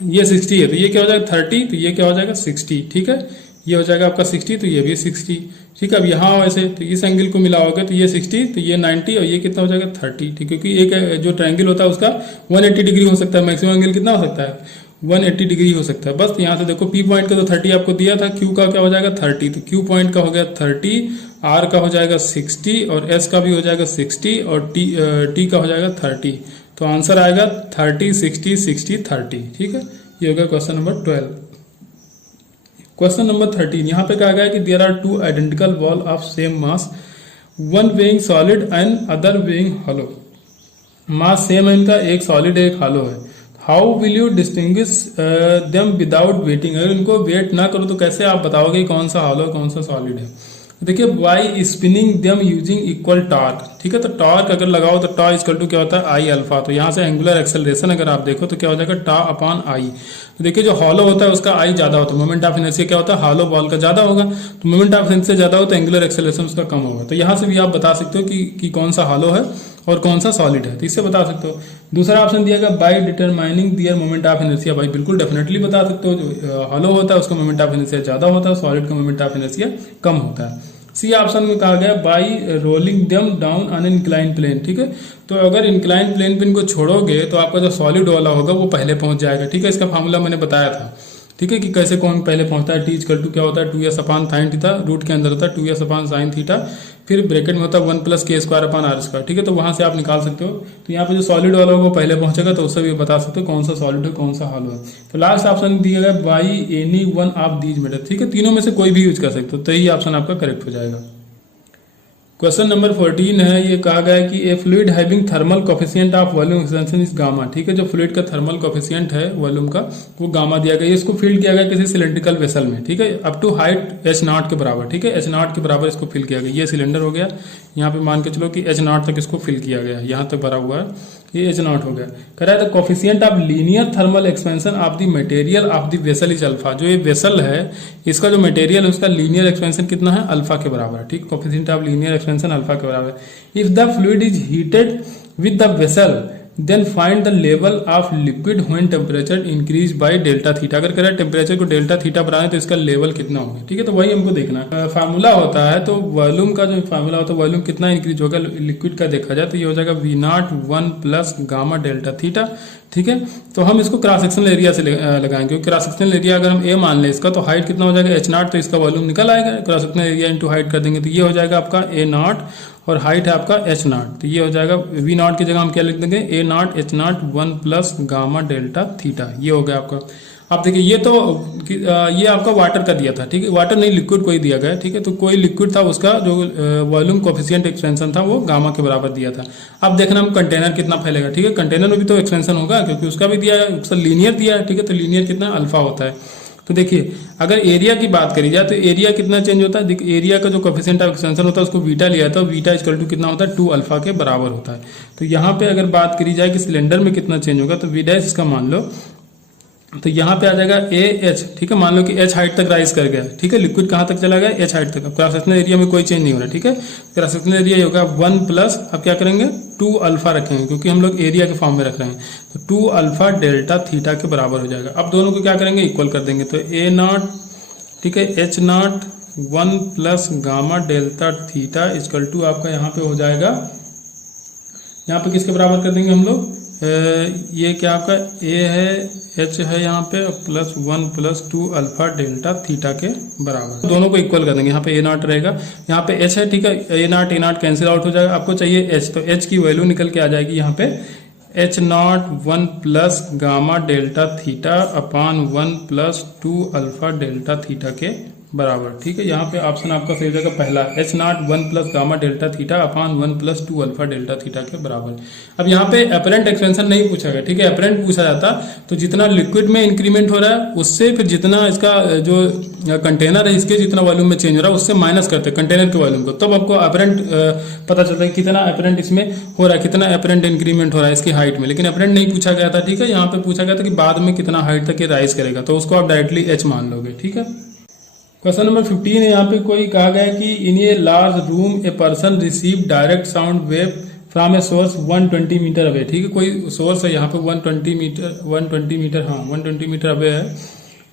ये 60 है तो ये क्या हो जाएगा 30, तो ये क्या हो जाएगा 60, ठीक है, ये हो जाएगा आपका 60, तो ये भी 60, ठीक है। अब यहाँ ऐसे तो इस एंगल को मिलाओगे तो ये 60 तो ये 90 और ये कितना हो जाएगा 30, ठीक है, क्योंकि एक जो ट्रायंगल होता है उसका 180 डिग्री हो सकता है, मैक्सिमम एंगल कितना हो सकता है 180 डिग्री हो सकता है। बस यहाँ से देखो P पॉइंट का तो 30 आपको दिया था, Q का क्या हो जाएगा 30, तो Q पॉइंट का हो गया 30, R का हो जाएगा 60 और S का भी हो जाएगा 60 और T का हो जाएगा 30, तो आंसर आएगा 30 60 60 30, ठीक है। ये हो गया क्वेश्चन नंबर 12। क्वेश्चन नंबर 13, यहाँ पे कहा गया कि there are 2 identical ball of same mass, one weighing solid and other weighing hollow, mass same है इनका, एक सॉलिड एक हॉलो है, how will you distinguish them without weighing, अगर इनको वेट ना करो तो कैसे आप बताओगे कौन सा हॉलो कौन सा सॉलिड है। तो देखिए by spinning them using equal torque, ठीक है। तो टॉर्क अगर लगाओ तो टॉ इक्वल टू क्या होता है आई अल्फा। तो यहाँ से एंगुलर एक्सेलरेशन अगर आप देखो तो क्या हो जाएगा टॉ अपॉन आई। तो देखिए जो हॉलो होता है उसका आई ज्यादा होता है, मोमेंट ऑफ इनर्शिया क्या होता है हॉलो बॉल का ज्यादा होगा, तो मोमेंट ऑफ इनर्शिया ज्यादा हो तो एंगुलर एक्सेलरेशन उसका कम होगा। तो यहाँ से भी आप बता सकते हो कि कौन सा हॉलो है और कौन सा सॉलिड है, तो इससे बता सकते हो। दूसरा ऑप्शन दिया गया by determining their moment of inertia, भाई बिल्कुल डेफिनेटली बता सकते हो। जो हॉलो होता है उसका मोमेंट ऑफ इनर्शिया ज्यादा होता है, सॉलिड का मोमेंट ऑफ इनर्शिया कम होता है। सी ऑप्शन में कहा गया by rolling them down on incline plane, ठीक है। तो अगर इंक्लाइन प्लेन पे इनको छोड़ोगे तो आपका जो सॉलिड वाला होगा वो पहले पहुंच जाएगा, ठीक है। इसका फार्मूला मैंने बताया था, ठीक है, कि कैसे कौन पहले पहुंचता है। टी इक्वल टू क्या होता है 2s अपान साइन थीटा, रूट के अंदर होता है 2s अपान साइन थीटा, फिर ब्रैकेट में होता है 1 प्लस के स्क्वायर अपान आर स्क्वायर, ठीक है। तो वहां से आप निकाल सकते हो। तो यहाँ पे जो सॉलिड वाला होगा वो पहले पहुंचेगा, तो उससे भी बता सकते हो कौन सा सॉलिड है कौन सा हॉलो है। तो लास्ट ऑप्शन दिया गया by any one of these method, ठीक है। तीनों में से कोई भी यूज कर सकते हो, तो यही ऑप्शन आपका करेक्ट हो जाएगा। क्वेश्चन नंबर 14 है, ये कहा गया है कि ए fluid having thermal coefficient of volume expansion is gamma, ठीक है। जो फ्लूइड का थर्मल कोफिशिएंट है वॉल्यूम का वो गामा दिया गया है। इसको फील्ड किया गया किसी सिलेंड्रिकल वेसल में, ठीक है, up to height H naught के बराबर, ठीक है। एच नॉट के बराबर इसको फिल किया गया। ये सिलेंडर हो गया, यहाँ पे मान के चलो कि एच नॉट तक इसको फिल किया गया, यहाँ तक भरा हुआ है, ये एच नॉट हो गया। कह रहा है the coefficient of linear thermal expansion of the material of the vessel is alpha. जो ये वेसल है इसका जो मटेरियल है उसका लीनियर एक्सपेंशन कितना है अल्फा के बराबर है, ठीक। Coefficient of linear expansion alpha के बराबर। If the fluid is heated with the vessel then find the level of liquid when temperature increase by delta theta. अगर कह रहा है टेम्परेचर को डेल्टा थीटा बढ़ाएं तो इसका लेवल कितना होगा, ठीक है। तो वही हमको देखना है। फार्मूला होता है तो वॉल्यूम का जो फार्मूला होता है वॉल्यूम कितना इंक्रीज होगा लिक्विड का देखा जाए तो ये हो जाएगा V naught 1 plus gamma delta theta, ठीक है। तो हम इसको क्रॉस सेक्शनल एरिया से लगाएंगे, क्योंकि क्रॉस सेक्शनल एरिया अगर हम ए मान लें इसका तो हाइट कितना हो जाएगा एच नॉट, तो इसका वॉल्यूम निकल आएगा। Cross sectional area into height कर देंगे तो ये हो जाएगा आपका ए नॉट और हाइट है आपका एच नॉट, तो ये हो जाएगा वी नॉट की जगह हम क्या लिख देंगे A not H not 1 plus gamma delta theta, ये हो गया आपका। आप देखिए ये तो ये आपका वाटर का दिया था, ठीक है। वाटर नहीं लिक्विड कोई दिया गया, ठीक है। तो कोई लिक्विड था उसका जो वॉल्यूम कोफिशिएंट एक्सपेंशन था वो गामा के बराबर दिया था। अब देखना हम कंटेनर कितना फैलेगा, ठीक है। कंटेनर में भी तो एक्सपेंशन होगा क्योंकि उसका भी दिया है, उसका लीनियर दिया है, ठीक है। तो लीनियर कितना अल्फा होता है। तो देखिए अगर एरिया की बात करी जाए तो एरिया कितना चेंज होता है, एरिया का जो कोफिशिएंट ऑफ एक्सपेंशन होता है उसको बीटा लिया तो बीटा इक्वल टू कितना होता है 2 अल्फा के बराबर होता है। तो यहाँ पे अगर बात करी जाए कि सिलेंडर में कितना चेंज होगा तो वी डैश इसका मान लो तो यहाँ पे आ जाएगा ए एच, ठीक है। मान लो कि एच हाइट तक राइज कर गया, ठीक है। लिक्विड कहाँ तक चला गया एच हाइट तक। अब क्रॉस सेक्शनल एरिया में कोई चेंज नहीं हो रहा, ठीक है। क्रॉस सेक्शनल एरिया होगा 1 प्लस अब क्या करेंगे 2 अल्फा रखेंगे क्योंकि हम लोग एरिया के फॉर्म में रख रहे हैं। तो 2 अल्फा डेल्टा थीटा के बराबर हो जाएगा। अब दोनों को क्या करेंगे इक्वल कर देंगे तो ए नॉट, ठीक है, H not 1 plus gamma delta theta equal to आपका यहाँ पे हो जाएगा, यहाँ पे किसके बराबर कर देंगे हम लोग, ये क्या आपका ए है एच है यहाँ पे plus 1 plus 2 alpha delta theta के बराबर। दोनों को इक्वल कर देंगे। यहाँ पे ए नॉट रहेगा, यहाँ पे एच है, ठीक है। ए नॉट कैंसिल आउट हो जाएगा। आपको चाहिए एच, तो एच की वैल्यू निकल के आ जाएगी यहाँ पे H not 1 plus gamma delta theta upon 1 plus 2 alpha delta theta के बराबर, ठीक है। यहाँ पे ऑप्शन आपका सही जगह पहला H not 1 plus gamma delta theta upon 1 plus 2 alpha delta theta के बराबर। अब यहाँ पे अपरेंट एक्सपेंशन नहीं पूछा गया, ठीक है। अपरेंट पूछा जाता तो जितना लिक्विड में इंक्रीमेंट हो रहा है उससे फिर जितना इसका जो कंटेनर है इसके जितना वॉल्यूम में चेंज हो रहा है उससे माइनस करते हैं कंटेनर के वॉल्यूम को, तब आपको अपरेंट पता चलता है कितना अपरेंट इसमें हो रहा है, कितना अपरेंट इंक्रीमेंट हो रहा है इसकी हाइट में। लेकिन अपरेंट नहीं पूछा गया था, ठीक है। यहाँ पे पूछा गया था कि बाद में कितना हाइट तक ये राइज करेगा, तो उसको आप डायरेक्टली एच मान लोगे, ठीक है। क्वेश्चन नंबर 15 है, यहाँ पे कोई कहा गया है कि in a large room a person receive direct sound wave from a source 120 metre away, ठीक है। कोई सोर्स है यहाँ पे 120 मीटर अवे है।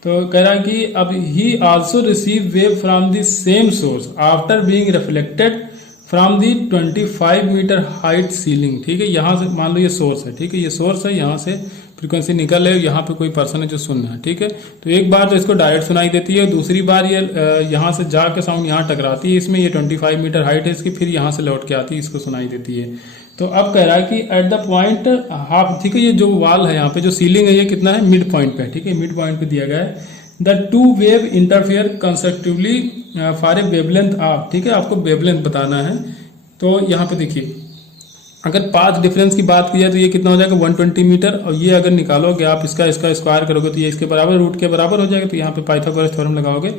तो कह रहा है कि अब he also receive wave from the same source after being reflected from the 25 metre height ceiling, ठीक है। यहाँ से मान लो ये सोर्स है, ठीक है। ये सोर्स है, यहाँ से फ्रीक्वेंसी निकल है, यहाँ पे कोई पर्सन है जो सुन रहा है, ठीक है। तो एक बार तो इसको डायरेक्ट सुनाई देती है, दूसरी बार ये यहाँ से जाके साउंड यहाँ टकराती है इसमें, ये 25 मीटर हाइट है इसकी, फिर यहाँ से लौट के आती है, इसको सुनाई देती है। तो अब कह रहा है कि एट द पॉइंट हाफ, ठीक है। ये जो वाल है यहाँ पे जो सीलिंग है ये कितना है मिड पॉइंट पे, ठीक है। मिड पॉइंट पे दिया गया है the two wave interfere constructively for a wavelength of, ठीक है। आपको वेवलेंथ बताना है। तो यहाँ पे देखिए अगर पाथ डिफरेंस की बात की जाए तो ये कितना हो जाएगा 120 मीटर, और ये अगर निकालोगे आप इसका स्क्वायर करोगे तो ये इसके बराबर रूट के बराबर हो जाएगा। तो यहाँ पे पाइथागोरस थ्योरम लगाओगे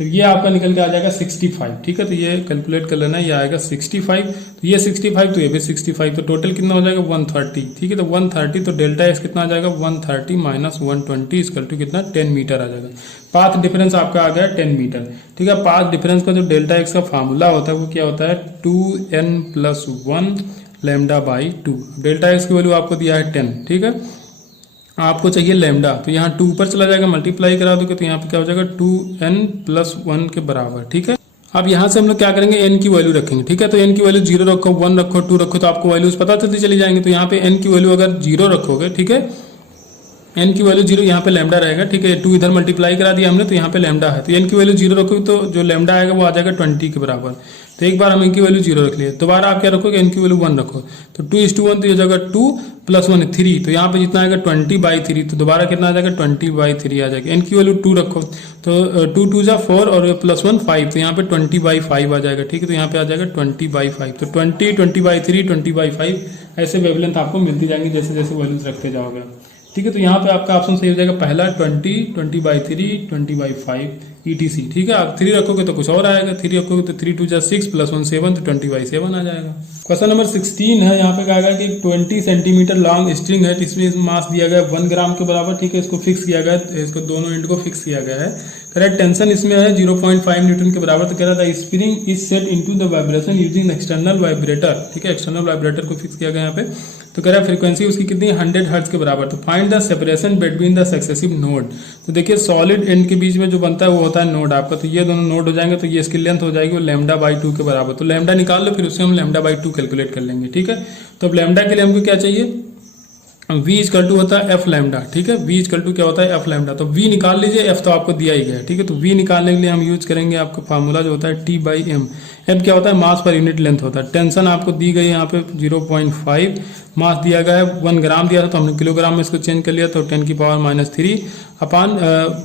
तो ये आपका निकल के आ जाएगा 65, ठीक है। तो ये कैलकुलेट कर लेना, ये आएगा 65, तो ये 65, तो ये भी 65, तो टोटल कितना हो जाएगा 130, ठीक है। तो 130, तो डेल्टा एक्स कितना आ जाएगा 130 माइनस 120 इक्वल टू कितना 10 मीटर आ जाएगा। पाथ डिफरेंस आपका आ गया 10 मीटर, ठीक है। पाथ डिफरेंस का जो डेल्टा एक्स का फार्मूला होता है वो क्या होता है 2n+1 λ/2। डेल्टा एक्स की वैल्यू आपको दिया है 10, ठीक है। आपको चाहिए लैम्डा, तो यहाँ 2 ऊपर चला जाएगा, मल्टीप्लाई करा दोगे तो यहाँ पे क्या हो जाएगा 2n+1 के बराबर, ठीक है। अब यहाँ से हम लोग क्या करेंगे n की वैल्यू रखेंगे, ठीक है। तो n की वैल्यू 0 रखो, 1 रखो, 2 रखो, तो आपको वैल्यूज पता चलती चली जाएंगे। तो यहाँ पे n की वैल्यू अगर 0 रखोगे, ठीक है, n की वैल्यू 0, यहाँ पे लैम्डा रहेगा, ठीक है। 2 इधर मल्टीप्लाई करा दिया हमने, तो यहाँ पे लैम्डा है, तो n की वैल्यू 0 रखोगे तो जो लैम्डा आएगा वो आ जाएगा 20 के बराबर। तो एक बार हम n की वैल्यू 0 रख लिए, दोबारा आप क्या रखोगे n की वैल्यू 1 रखो, तो 2:1, तो ये हो जाएगा 2 + 1 3, तो यहाँ पे जितना आएगा 20/3, तो दोबारा कितना आ जाएगा 20/3 आ जाएगा। n की वैल्यू 2 रखो, तो 2 2 जा 4 और +1 5, तो यहाँ पे 20/5 आ जाएगा, ठीक है। तो यहाँ पे आ जाएगा 20/5, तो 20, 20/3, 20/5 ऐसे वेवलेंथ आपको मिलती जाएंगी जैसे जैसे वैल्यूज रखते जाओगे, ठीक है। तो यहाँ पे आपका ऑप्शन सही हो जाएगा पहला 20, 20/3, 20/5 ETC, ठीक है। आप 3 रखोगे तो कुछ और आएगा, 3 रखोगे तो 3 2 जा 6 +1 7, तो 20/7 आ जाएगा। क्वेश्चन नंबर 16 है, यहाँ पे कहा गया कि 20 सेंटीमीटर लॉन्ग स्ट्रिंग है, इसमें मास दिया गया 1 ग्राम के बराबर, ठीक है। इसको फिक्स किया गया है, इसको दोनों एंड को फिक्स किया गया है। कह रहा है टेंशन इसमें है 0.5 न्यूटन के बराबर, तो कह रहा था spring is set into the vibration using external vibrator, ठीक है। एक्सटर्नल वाइब्रेटर को फिक्स किया गया यहाँ पे, तो कह रहा है फ्रीक्वेंसी उसकी कितनी 100 हर्ट्ज के बराबर। तो find the separation between the successive node. तो देखिए सॉलिड एंड के बीच में जो बनता है वो होता है नोड आपका, तो ये दोनों नोड हो जाएंगे, तो ये इसकी लेंथ हो जाएगी वो λ/2 के बराबर। तो लैम्डा निकाल लो, फिर उससे हम λ/2 कैलकुलेट कर लेंगे, ठीक है। तो अब लैम्डा के लिए हमको क्या चाहिए, v इक्वल टू होता है f लैम्डा, ठीक है। v इक्वल टू क्या होता है f लैम्डा, तो v निकाल लीजिए, f तो आपको दिया ही गया है, ठीक है। तो v निकालने के लिए हम यूज करेंगे आपका फार्मूला जो होता है T/m। m क्या होता है मास पर यूनिट लेंथ होता है। टेंशन आपको दी गई यहाँ पे 0.5, मास दिया गया है 1 ग्राम दिया था, तो हमने किलोग्राम में इसको चेंज कर लिया, तो 10⁻³ अपान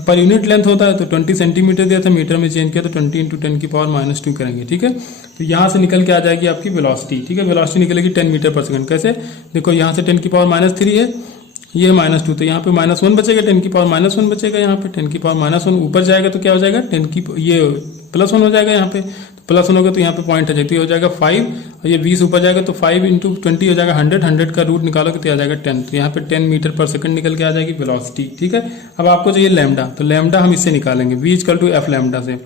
पर यूनिट लेंथ होता है, तो 20 सेंटीमीटर दिया था, मीटर में चेंज किया तो 20 × 10⁻² करेंगे, ठीक है। तो यहाँ से निकल के आ जाएगी आपकी वेलोसिटी, ठीक है। वेलोसिटी निकलेगी 10 मीटर पर सेकंड। कैसे, देखो यहाँ से 10⁻³ है, ये -2, तो यहाँ पे -1 बचेगा, 10⁻1 बचेगा, यहाँ पे 10⁻1 ऊपर जाएगा तो क्या हो जाएगा ये +1 हो जाएगा, यहाँ पे तो +1 होगा तो यहाँ पे पॉइंट है, तो ये हो जाएगा 5, और ये 20 ऊपर जाएगा तो 5 × 20 हो जाएगा 100, 100 का रूट निकालोगे तो आ जाएगा 10, तो यहाँ पे 10 मीटर पर सेकंड निकल के आ जाएगी वेलोसिटी, ठीक है। अब आपको चाहिए लैम्डा, तो लैम्डा हम इससे निकालेंगे v equal to f lambda से।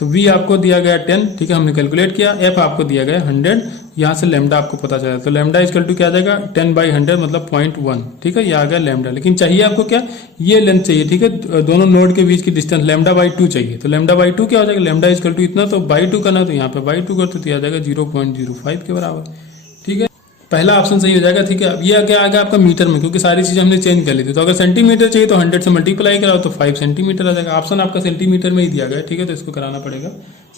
तो v आपको दिया गया 10, ठीक है, हमने कैलकुलेट किया, f आपको दिया गया 100, यहाँ से लैम्डा आपको पता चला, तो लैम्डा इक्वल टू क्या आ जाएगा 10/100 मतलब 0.1, ठीक है। ये आ गया लैम्डा, लेकिन चाहिए आपको क्या, ये लेंथ चाहिए, ठीक है। दोनों नोड के बीच की डिस्टेंस λ/2 चाहिए, तो λ/2 क्या हो जाएगा, लैम्डा इक्वल टू इतना, तो /2 करना, तो यहाँ पे /2 करते तो आ जाएगा 0.05 के बराबर, ठीक है। पहला ऑप्शन सही हो जाएगा, ठीक है। अब ये क्या आ गया आपका मीटर में, क्योंकि सारी चीजें हमने चेंज कर ली थी। तो अगर सेंटीमीटर चाहिए तो 100 से मल्टीप्लाई कराओ तो 5 सेंटीमीटर आ जाएगा। ऑप्शन आपका सेंटीमीटर में ही दिया गया है, ठीक है, तो इसको कराना पड़ेगा,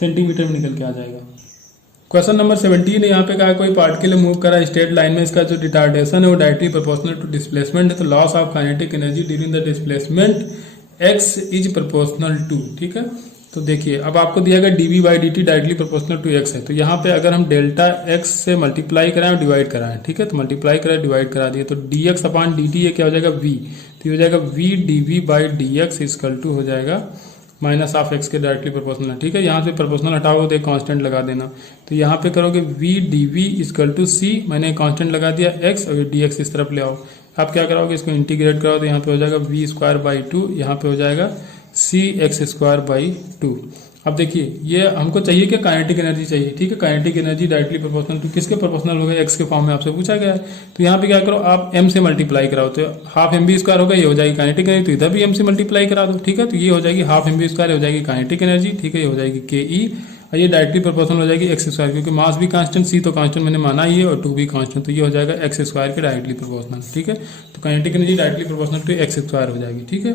सेंटीमीटर में निकल के आ जाएगा। क्वेश्चन नंबर 17 है, यहाँ पे कहा कोई पार्टिकल मूव करा स्ट्रेट लाइन में, इसका जो रिटार्डेशन है वो डायरेक्टली प्रोपोर्शनल टू डिस्प्लेसमेंट है, तो loss of kinetic energy during the displacement x is proportional to, ठीक है। तो देखिए अब आपको दिया गया dv/dt directly proportional to x है, तो यहाँ पे अगर हम डेल्टा x से मल्टीप्लाई कराएं और डिवाइड कराएं, ठीक है, तो मल्टीप्लाई कराएं डिवाइड करा दिए, तो dx/dt ये क्या हो जाएगा v, तो ये हो जाएगा v dv/dx इक्वल टू हो जाएगा -(x) के डायरेक्टली प्रोपोर्शनल, ठीक है। यहाँ से प्रोपोर्शनल हटाओगे तो एक कांस्टेंट लगा देना, तो यहाँ पे करोगे v dv equal to c, मैंने कांस्टेंट लगा दिया x, और dx इस तरफ ले आओ, आप क्या कराओगे इसको इंटीग्रेट कराओ, तो यहाँ पे हो जाएगा v²/2, यहाँ पे हो जाएगा cx²/2। अब देखिए ये हमको चाहिए कि काइनेटिक एनर्जी चाहिए, ठीक है। Kinetic energy directly proportional to किसके प्रोपोर्शनल होगा, x के फॉर्म में आपसे पूछा गया है, तो यहाँ पे क्या करो आप m से मल्टीप्लाई कराओ, तो ½ होगा, ये हो जाएगी काइनेटिक एनर्जी, तो इधर भी m से मल्टीप्लाई करा दो, ठीक है। तो ये हो जाएगी ½ हो जाएगी काइनेटिक एनर्जी, ठीक है, ये हो जाएगी ke, और ये डायरेक्टली प्रोपोर्शनल हो जाएगी x², क्योंकि मास भी कांस्टेंट, c तो कांस्टेंट मैंने माना ही है, और 2 भी कांस्टेंट, तो ये हो जाएगा x² के डायरेक्टली प्रोपोर्शनल, ठीक है। तो kinetic energy directly proportional to x² हो जाएगी, ठीक है।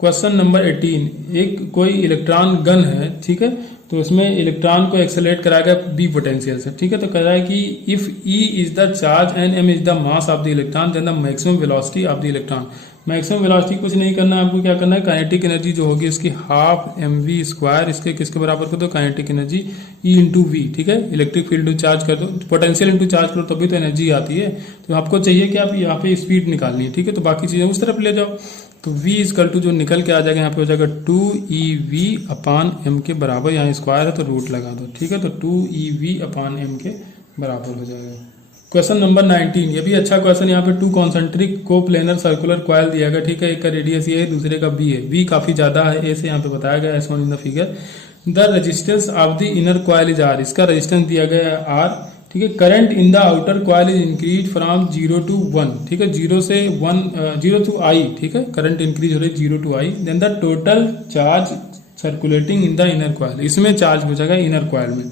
क्वेश्चन नंबर 18, एक कोई इलेक्ट्रॉन गन है, ठीक है, तो उसमें इलेक्ट्रॉन को एक्सेलरेट करा गया बी पोटेंशियल से, ठीक है। तो कह रहा है कि if E is the charge and M is the mass of the electron then the maximum velocity of the electron. Maximum velocity कुछ नहीं करना है आपको, क्या करना है, काइनेटिक एनर्जी जो होगी इसकी ½ इसके किसके बराबर कर दो, काइनेटिक एनर्जी E × V, ठीक है। इलेक्ट्रिक फील्ड चार्ज कर दो, पोटेंशियल इंटू चार्ज करो तभी तो एनर्जी आती है। तो आपको चाहिए कि आप यहाँ पे स्पीड निकालनी है, ठीक है, तो बाकी चीजें उस तरफ ले जाओ। तो v इजकल टू जो निकल के आ जाएगा यहाँ पे हो जाएगा 2EV/m के बराबर, यहाँ स्क्वायर है तो रूट लगा दो, ठीक है। तो 2EV/m के बराबर हो जाएगा। क्वेश्चन नंबर 19, ये भी अच्छा क्वेश्चन। यहाँ पे 2 कॉन्सेंट्रिक को प्लेनर सर्कुलर कॉइल दिया गया, ठीक है। एक का रेडियस ये है, दूसरे का बी है। बी काफी ज्यादा है, ए से यहाँ पे बताया गया as in the figure. The resistance of the inner coil is R, इसका रेजिस्टेंस दिया गया है आर, ठीक है। Current in the outer coil is increase from 0 to 1, ठीक है। 0 to I, ठीक है। करंट इंक्रीज हो रही है 0 to I। Then the total charge circulating in the inner coil, इसमें चार्ज हो जाएगा इनर कॉइल में।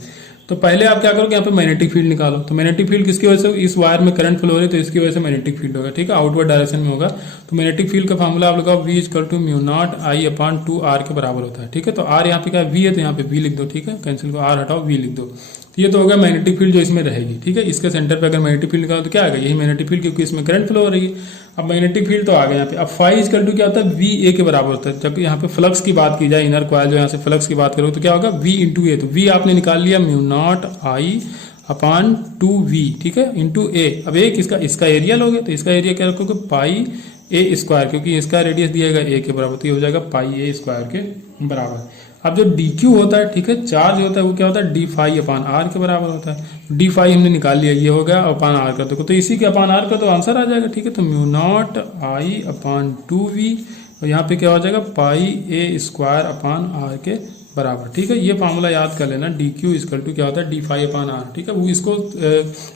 तो पहले आप क्या करोगे, यहाँ पे मैग्नेटिक फील्ड निकालो। तो मैग्नेटिक फील्ड किसकी वजह से, इस वायर में करंट फ्लो हो रही है तो इसकी वजह से मैग्नेटिक फील्ड होगा, ठीक है। आउटवर्ड डायरेक्शन में होगा। तो मैग्नेटिक फील्ड का फॉर्मूला आप लगाओ, V equal to mu naught I/2R के बराबर होता है, ठीक है। तो R यहाँ पे क्या है, V है, तो यहाँ पे V लिख दो, ठीक है। कैंसिल को R हटाओ, V लिख दो। तो ये तो होगा मैग्नेटिक फील्ड जो इसमें रहेगी, ठीक है। इसके सेंटर पे अगर मैग्नेटिक फील्ड निकालो तो क्या आएगा, यही मैग्नेटिक फील्ड, क्योंकि इसमें करंट फ्लो हो रही है। अब मैग्नेटिक फील्ड तो आ गया यहाँ पे। अब फाई इक्वल टू क्या होता है, VA के बराबर होता है। जब यहाँ पे फ्लक्स की बात की जाए, इनर कॉइल जो यहाँ से फ्लक्स की बात करोगे तो क्या होगा, V इंटू ए। तो V आपने निकाल लिया म्यू नॉट I/2V, ठीक है, इंटू ए। अब ए किसका, इसका एरिया लोगे तो इसका एरिया क्या रखोगे, पाई ए स्क्वायर, क्योंकि इसका रेडियस दिया गया ए के बराबर, तो ये हो जाएगा पाई ए स्क्वायर के बराबर। अब जो dq होता है, ठीक है, चार्ज होता है वो क्या होता है, d∅/r के बराबर होता है। d∅ हमने निकाल लिया, ये हो गया अपान r कर दो, तो इसी के अपान r का तो आंसर आ जाएगा, ठीक है। तो म्यू नॉट I/2V, और यहाँ पे क्या हो जाएगा, पाई ए स्क्वायर अपान r के बराबर, ठीक है। ये फार्मूला याद कर लेना, dq इक्वल टू क्या होता है, d∅/r, ठीक है। वो इसको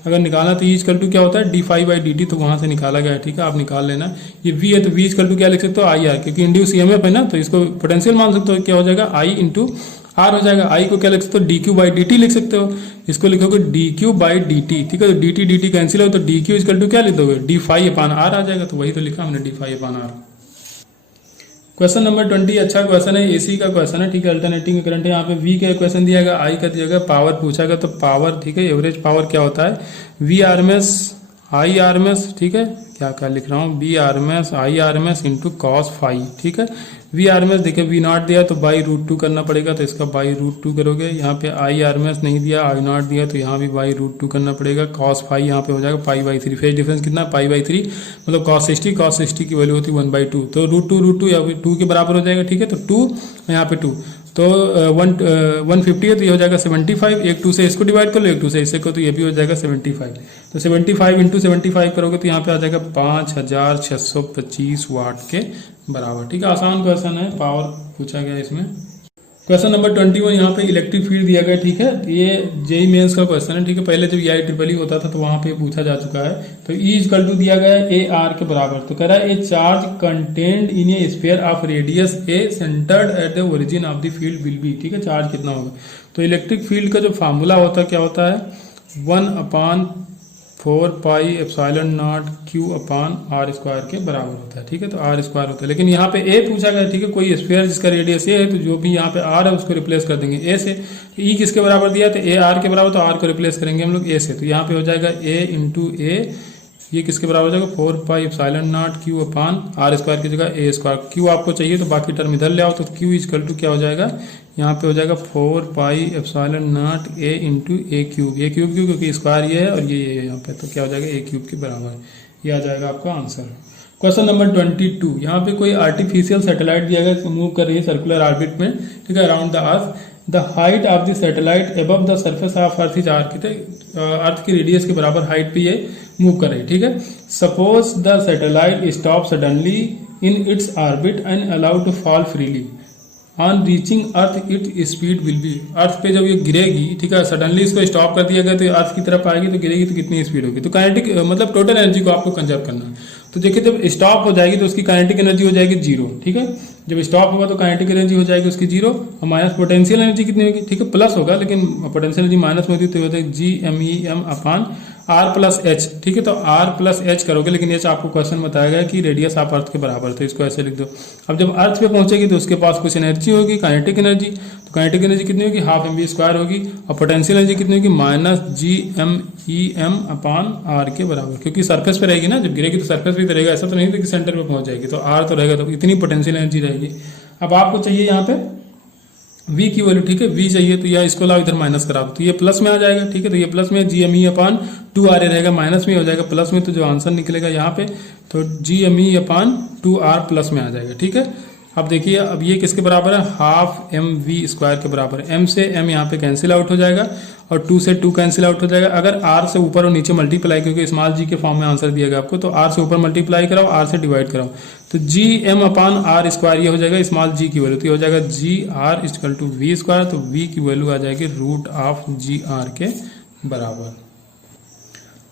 अगर निकालना तो इक्वल टू क्या होता है, d∅/dt, तो वहां से निकाला गया है, ठीक है। आप निकाल लेना। ये v है तो v इक्वल टू क्या लिख सकते हो, IR, क्योंकि इंड्यूस EMF है ना, तो इसको पोटेंशियल मान सकते हो। क्या हो जाएगा, I इंटू R हो जाएगा। I को क्या लिख सकते हो, dq/dt लिख सकते हो। इसको लिखोगे dq/dt, ठीक है। तो dt कैंसिल हो तो dq इक्वल टू क्या लिख दोगे, d∅/r आ जाएगा। तो वही तो लिखा हमने, d∅/r। क्वेश्चन नंबर 20 अच्छा क्वेश्चन है, एसी का क्वेश्चन है, ठीक है। अल्टरनेटिंग करंट है। यहाँ पे V का क्वेश्चन दिया गया, I का दिया गया, पावर पूछा गया। तो पावर, ठीक है, एवरेज पावर क्या होता है, VRMS IRMS, ठीक है। क्या लिख रहा हूँ, VRMS IRMS into cos phi, ठीक है। VRMS देखिए V नॉट दिया तो बाई√2 करना पड़ेगा, तो इसका बाई√2 करोगे। यहाँ पे IRMS नहीं दिया, I नॉट दिया, तो यहाँ भी बाई√2 करना पड़ेगा। cos फाई यहाँ पे हो जाएगा पाई/3। फेज डिफरेंस कितना है, पाई/3, मतलब cos 60 की वैल्यू होती है 1/2, तो √2 या 2 के बराबर हो जाएगा, ठीक है। तो 2 यहाँ पे 2, तो 150 है, तो ये हो जाएगा 75। एक 2 से इसको डिवाइड कर लो, एक 2 से इससे को, तो ये भी हो जाएगा 75। तो 75 इंटू 75 करोगे तो यहाँ पे आ जाएगा 5625 वाट के बराबर, ठीक है। आसान क्वेश्चन है, पावर पूछा गया इसमें। क्वेश्चन नंबर 21, यहाँ पे इलेक्ट्रिक फील्ड दिया गया, ठीक है। ये जेई मेंस का क्वेश्चन है, ठीक है। पहले जब EIEEE होता था तो वहां पे पूछा जा चुका है। तो E इक्वल टू दिया गया है AR के बराबर। तो कह रहा है ए charge contained in A sphere of radius A centred at the origin of the field will be, ठीक है। चार्ज कितना होगा, तो इलेक्ट्रिक फील्ड का जो फार्मूला होता है क्या होता है, 1/4 पाई एप्सिलॉन नॉट Q/r² के बराबर होता है, ठीक है। तो r² होता है, लेकिन यहाँ पे A पूछा गया, ठीक है। कोई स्फीयर जिसका रेडियस A है, तो जो भी यहाँ पे r है उसको रिप्लेस कर देंगे A से। E किसके बराबर दिया, तो AR के बराबर, तो R को रिप्लेस करेंगे हम लोग A से। तो यहाँ पे हो जाएगा A इंटू A, ये किसके बराबर हो जाएगा, 4 पाई एप्सिलॉन नॉट Q/r² की जगह A²। Q आपको चाहिए तो बाकी टर्म इधर ले आओ, तो Q इक्वल टू क्या हो जाएगा, यहाँ पे हो जाएगा 4 pi epsilon not A into A³ क्योंकि स्क्वायर ये है और ये यहाँ पे, तो क्या हो जाएगा A³ के बराबर। ये आ जाएगा आपका आंसर। क्वेश्चन नंबर 22, यहाँ पे कोई आर्टिफिशियल सैटेलाइट दिया गया, मूव कर रही है सर्कुलर ऑर्बिट में, ठीक है, around the earth. The height of the satellite above the surface of earth is r, अर्थ की रेडियस के बराबर हाइट पे ये मूव कर रही है, ठीक है। Suppose the satellite stop suddenly in its orbit and allowed to fall freely on reaching earth it speed will be. Earth पे जब ये गिरेगी, ठीक है, सडनली इसको स्टॉप कर दिया गया तो अर्थ की तरफ आएगी, तो गिरेगी तो कितनी स्पीड होगी, तो काइनेटिक मतलब टोटल एनर्जी को आपको कंजर्व करना है। तो देखिए जब स्टॉप हो जाएगी तो उसकी काइनेटिक एनर्जी हो जाएगी 0, ठीक है। जब स्टॉप होगा तो काइनेटिक एनर्जी हो जाएगी उसकी 0, और माइनस पोटेंशियल एनर्जी कितनी होगी, ठीक है, प्लस होगा, लेकिन पोटेंशियल एनर्जी माइनस में होती तो होता है GMEM/r+h, ठीक है। तो r+h करोगे, लेकिन ये आपको क्वेश्चन बताया गया कि रेडियस ऑफ अर्थ के बराबर, तो इसको ऐसे लिख दो। अब जब अर्थ पे पहुंचेगी तो उसके पास कुछ एनर्जी होगी, काइनेटिक एनर्जी, तो काइनेटिक एनर्जी कितनी होगी, ½ mv² होगी, और पोटेंशियल एनर्जी कितनी होगी, -GMEM/r के बराबर, क्योंकि सरफेस पे रहेगी ना, जब गिरेगी तो सरफेस पे रहेगा, ऐसा तो नहीं कि सेंटर पे पहुंच जाएगी, तो r तो रहेगा, तो इतनी पोटेंशियल एनर्जी रहेगी। अब आपको चाहिए यहाँ पे v की वैल्यू, ठीक है, v चाहिए तो यह इसको लाओ इधर माइनस करा दो, तो ये प्लस में आ जाएगा, ठीक है। तो ये प्लस में GME अपान 2R रहेगा, माइनस में हो जाएगा प्लस में, तो जो आंसर निकलेगा यहाँ पे तो GME अपान 2R प्लस में आ जाएगा, ठीक है। अब देखिए अब ये किसके बराबर है, हाफ mv² के बराबर है। m से m यहाँ पे कैंसिल आउट हो जाएगा और 2 से 2 कैंसिल आउट हो जाएगा। अगर r से ऊपर और नीचे मल्टीप्लाई, क्योंकि स्मॉल g के फॉर्म में आंसर दिया गया आपको, तो r से ऊपर मल्टीप्लाई कराओ, r से डिवाइड कराओ, तो gm अपान r² ये हो जाएगा स्मॉल g की वैल्यू, तो ये हो जाएगा gr=v², तो v की वैल्यू आ जाएगी √g r के बराबर।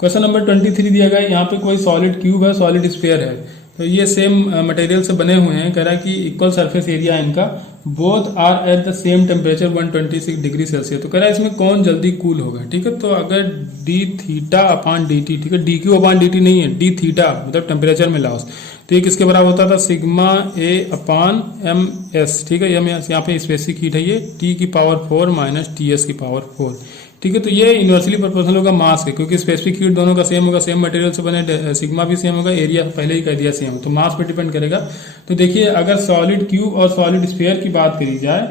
क्वेश्चन नंबर 23 दिया गया है, यहाँ पे कोई सॉलिड क्यूब है, सॉलिड स्फीयर है, तो ये सेम मटेरियल से बने हुए हैं। कह रहा है कि इक्वल सरफेस एरिया इनका, both are at the same temperature 126 degree Celsius. तो कह रहा है इसमें कौन जल्दी कूल होगा, ठीक है। तो अगर D theta upon D T, ठीक है, डी क्यू अपान डी टी नहीं है, डी थीटा मतलब टेम्परेचर में लॉस, तो ये किसके बराबर होता था, सिग्मा ए अपान एम एस, ठीक है। यहाँ पे स्पेसिफिक हीट है ये टी की पावर 4 माइनस टी एस की पावर 4, ठीक है। तो ये इनवर्सली प्रोपोर्शनल होगा मास के, क्योंकि स्पेसिफिक हीट दोनों का सेम होगा, सेम मटेरियल से बने, सिग्मा भी सेम होगा, एरिया पहले ही कह दिया सेम हो, तो मास पे डिपेंड करेगा। तो देखिए अगर सॉलिड क्यूब और सॉलिड स्फीयर की बात करी जाए,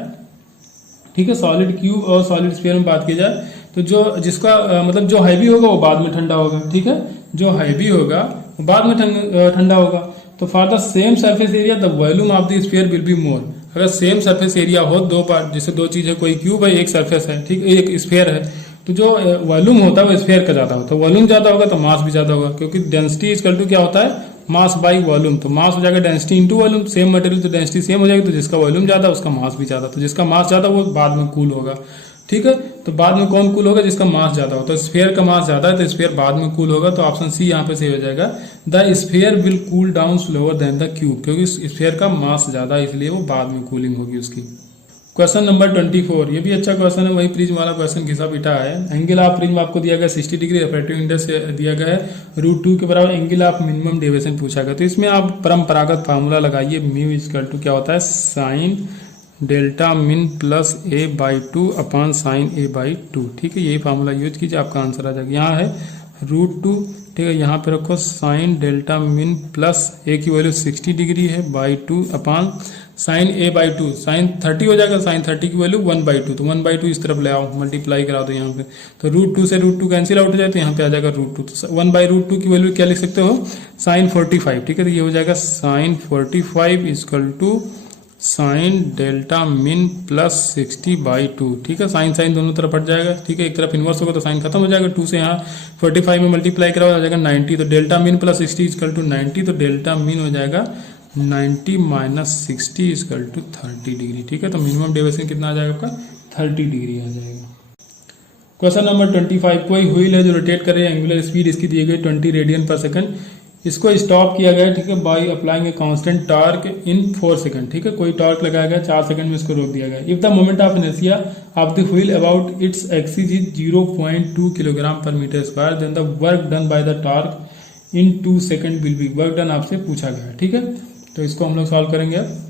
ठीक है, सॉलिड क्यूब और सॉलिड स्फीयर में बात की जाए, तो जो जिसका मतलब जो हैवी होगा वो बाद में ठंडा होगा, ठीक है, जो हैवी होगा वो बाद में ठंडा होगा। तो for the same surface area the volume of the sphere will be more. अगर सेम सरफेस एरिया हो, दो पार्ट, जैसे दो चीज है, कोई क्यूब है एक सरफेस है, ठीक है, एक स्फीयर है, तो जो वॉल्यूम होता है वो स्फीयर का ज्यादा होता है, वॉल्यूम ज्यादा होगा तो मास भी ज्यादा होगा, क्योंकि डेंसिटी इक्वल टू क्या होता है, मास बाई वॉल्यूम। तो मास हो जाएगा density into volume, same material तो डेंसिटी सेम हो जाएगी, तो जिसका वॉल्यूम ज्यादा उसका मास भी ज्यादा, तो जिसका मास ज्यादा वो बाद में कूल होगा, ठीक है। तो बाद में कौन कूल होगा, जिसका मास ज्यादा हो, तो स्फीयर का मास ज्यादा है तो स्फीयर बाद में कूल होगा, तो ऑप्शन सी यहाँ पे सही हो जाएगा, the sphere will cool down slower then the cube, क्योंकि स्फीयर का मास ज्यादा है इसलिए वो बाद में कूलिंग होगी उसकी। क्वेश्चन नंबर 24, ये भी अच्छा क्वेश्चन है, वही प्रिज्म वाला क्वेश्चन घिसा पिटा है। एंगल ऑफ प्रिज्म आपको दिया गया 60 डिग्री, रिफ्रैक्टिव इंडेक्स दिया गया है √2 के बराबर, एंगल ऑफ मिनिमम डेविएशन पूछा गया। तो इसमें आप परंपरागत फार्मूला लगाइए, म्यू इक्वल टू क्या होता है, sign delta min plus a/2 अपान साइन a/2, ठीक है, यही फार्मूला यूज कीजिए, आपका आंसर आ जाएगा। यहाँ है √2, ठीक है, यहाँ पे रखो sign delta min plus a की वैल्यू 60 डिग्री है /2 अपान साइन a/2, साइन 30 हो जाएगा, साइन 30 की वैल्यू 1/2, तो 1/2 इस तरफ ले आओ, मल्टीप्लाई करा दो यहाँ पे, तो √2 से √2 कैंसिल आउट हो जाए, तो यहाँ पे आ जाएगा √2, तो 1/√2 की वैल्यू क्या लिख सकते हो, साइन 45, ठीक है। तो ये हो जाएगा sine 45 equal to sine delta min plus 60/2, ठीक है। साइन साइन दोनों तरफ हट जाएगा, ठीक है, एक तरफ इनवर्स होगा तो साइन खत्म हो जाएगा, 2 से यहाँ 45 में मल्टीप्लाई कराओ आ जाएगा 90, तो delta min plus 60 equal to 90, तो डेल्टा मिन हो जाएगा 90 माइनस 60 इक्वल टू 30 डिग्री, ठीक है। तो मिनिमम डेविएशन कितना आ जाएगा आपका, 30 डिग्री आ जाएगा। क्वेश्चन नंबर 25, कोई व्हील है जो रोटेट कर रही है, एंगुलर स्पीड इसकी दी गई 20 रेडियन पर सेकंड, इसको स्टॉप किया गया, ठीक है, by applying a constant torque in 4 second, ठीक है, कोई टॉर्क लगाया गया 4 सेकंड में इसको रोक दिया गया। If the moment of inertia of the wheel about its axis is 0.2 kilogram per metre square, then the work done by the torque in 2 second will be, work done आपसे पूछा गया है, ठीक है। तो इसको हम लोग सॉल्व करेंगे अब।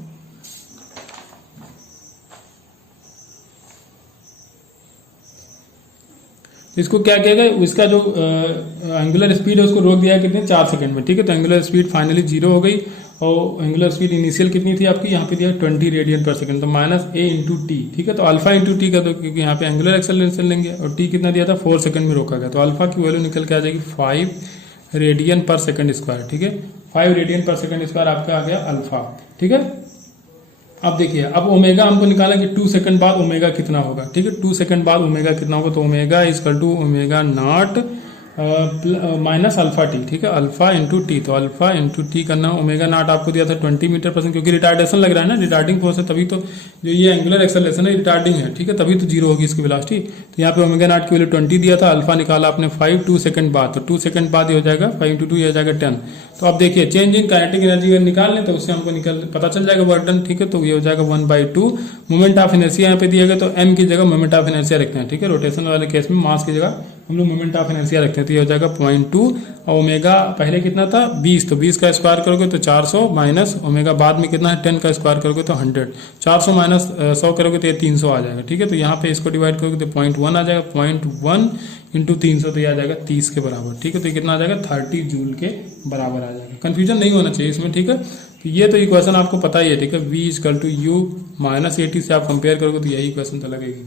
इसको क्या किया गया, इसका जो एंगुलर स्पीड है उसको रोक दिया है कितने, 4 सेकंड में, ठीक है। तो एंगुलर स्पीड फाइनली 0 हो गई, और एंगुलर स्पीड इनिशियल कितनी थी आपकी, यहाँ पे दिया 20 रेडियन पर सेकंड, तो माइनस a इंटू टी, ठीक है। तो अल्फा इंटू टी का दो, क्योंकि यहाँ पे एंगुलर एक्सेलरेशन लेंगे, और टी कितना दिया था 4 सेकंड में रोका गया, तो अल्फा की वैल्यू निकल के आ जाएगी 5 रेडियन पर सेकंड स्क्वायर, ठीक है। 5 रेडियन पर सेकंड स्क्वायर आपका आ गया अल्फा, ठीक है। अब देखिए, अब ओमेगा हमको निकाला कि 2 सेकंड बाद ओमेगा कितना होगा, ठीक है, 2 सेकंड बाद ओमेगा कितना होगा, तो omega equal to omega naught minus alpha T, ठीक है, अल्फा इंटू टी, तो अल्फा इंटू टी करना, ओमेगा नॉट आपको दिया था 20 मीटर पर सेकंड, क्योंकि रिटार्डेशन लग रहा है ना, रिटार्डिंग फोर्स है, तभी तो जो ये एंगुलर एक्सेलरेशन है रिटार्डिंग है, ठीक है, तभी तो 0 होगी इसकी वेलोसिटी। तो यहाँ पे ओमेगा नॉट की वैल्यू 20 दिया था, अल्फा निकाला आपने 5 2 सेकंड बाद, तो 2 सेकंड बाद ये हो जाएगा 5 इंटू 2 ये हो जाएगा 10। तो अब देखिए चेंज इन काइनेटिक एनर्जी अगर निकाल लें तो उससे हमको पता चल जाएगा वर्क डन, ठीक है। तो ये हो जाएगा 1/2, मोमेंट ऑफ इनर्शिया यहाँ पे दिया गया, तो m की जगह मोमेंट ऑफ इनर्शिया रखते हैं, ठीक है, रोटेशन वाले केस में मास की जगह हम लोग मोमेंट ऑफ इनर्शिया रखते हैं, तो ये हो जाएगा 0.2, और ओमेगा पहले कितना था 20, तो 20 का स्क्वायर करोगे तो 400, माइनस ओमेगा बाद में कितना है 10 का स्क्वायर करोगे तो 100, 400 माइनस 100 करोगे तो ये 300 आ जाएगा, ठीक है। तो यहाँ पे इसको डिवाइड करोगे तो 0.1 आ जाएगा, 0.1 इंटू 300 तो ये आ जाएगा 30 के बराबर। ठीक है, तो ये कितना आ जाएगा 30 जूल के बराबर आ जाएगा। कंफ्यूजन नहीं होना चाहिए इसमें। ठीक है, तो ये तो इक्वेशन आपको पता ही है। ठीक है, V equal to U minus 80 से आप कंपेयर करोगे तो यही इक्वेशन तो लगेगी।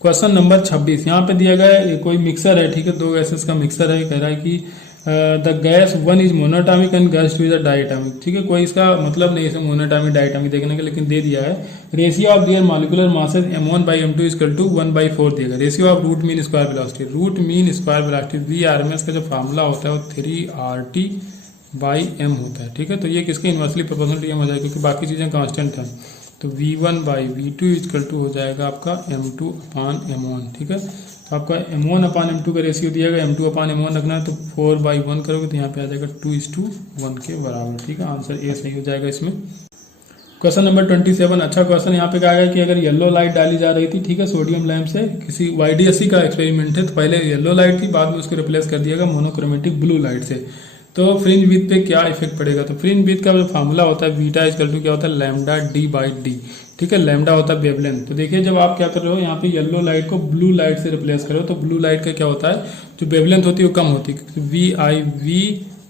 क्वेश्चन नंबर 26 यहाँ पे दिया गया है, कोई मिक्सर है। ठीक है, दो गैसेस का मिक्सर है। कह रहा है कि the gas one is monatomic and gas two is a diatomic. ठीक है, कोई इसका मतलब नहीं है मोनोटामिक डायटामिक देखने का, लेकिन दे दिया है। Ratio of their molecular masses m1 by m2 equal to 1/4 दिया गया। Ratio of root mean square velocity, root mean square velocity VRMS का जो फार्मूला होता है वो 3RT/m होता है। ठीक है, तो ये किसके इनवर्सली प्रोपोर्शनल टू m हो जाएगा, क्योंकि बाकी चीजें कांस्टेंट हैं। तो V1/V2 इक्वल टू हो जाएगा आपका m2/m1। ठीक है, तो आपका m1/m2 का रेशियो दिया गया, m2/m1 रखना है तो 4/1 करोगे तो यहाँ पे आ जाएगा 2:1 के बराबर। ठीक है, आंसर ए सही हो जाएगा इसमें। क्वेश्चन नंबर 27 अच्छा क्वेश्चन यहाँ पे कहा गया कि अगर येलो लाइट डाली जा रही थी, ठीक है, सोडियम लैंप से, किसी YDSC का एक्सपेरिमेंट है, तो पहले येलो लाइट थी, बाद में उसको रिप्लेस कर दिया गया मोनोक्रोमेटिक ब्लू लाइट से, तो फ्रिंज विड्थ पे क्या इफेक्ट पड़ेगा। तो फ्रिंज विड्थ का जो फार्मूला होता है बीटा इक्वल टू क्या होता है लैम्डा d/d। ठीक है, लैम्डा होता है वेवलेंथ। तो देखिए जब आप क्या कर रहे हो यहाँ पे येलो लाइट को ब्लू लाइट से रिप्लेस करो तो ब्लू लाइट का क्या होता है, जो वेवलेंथ होती है वो कम होती है,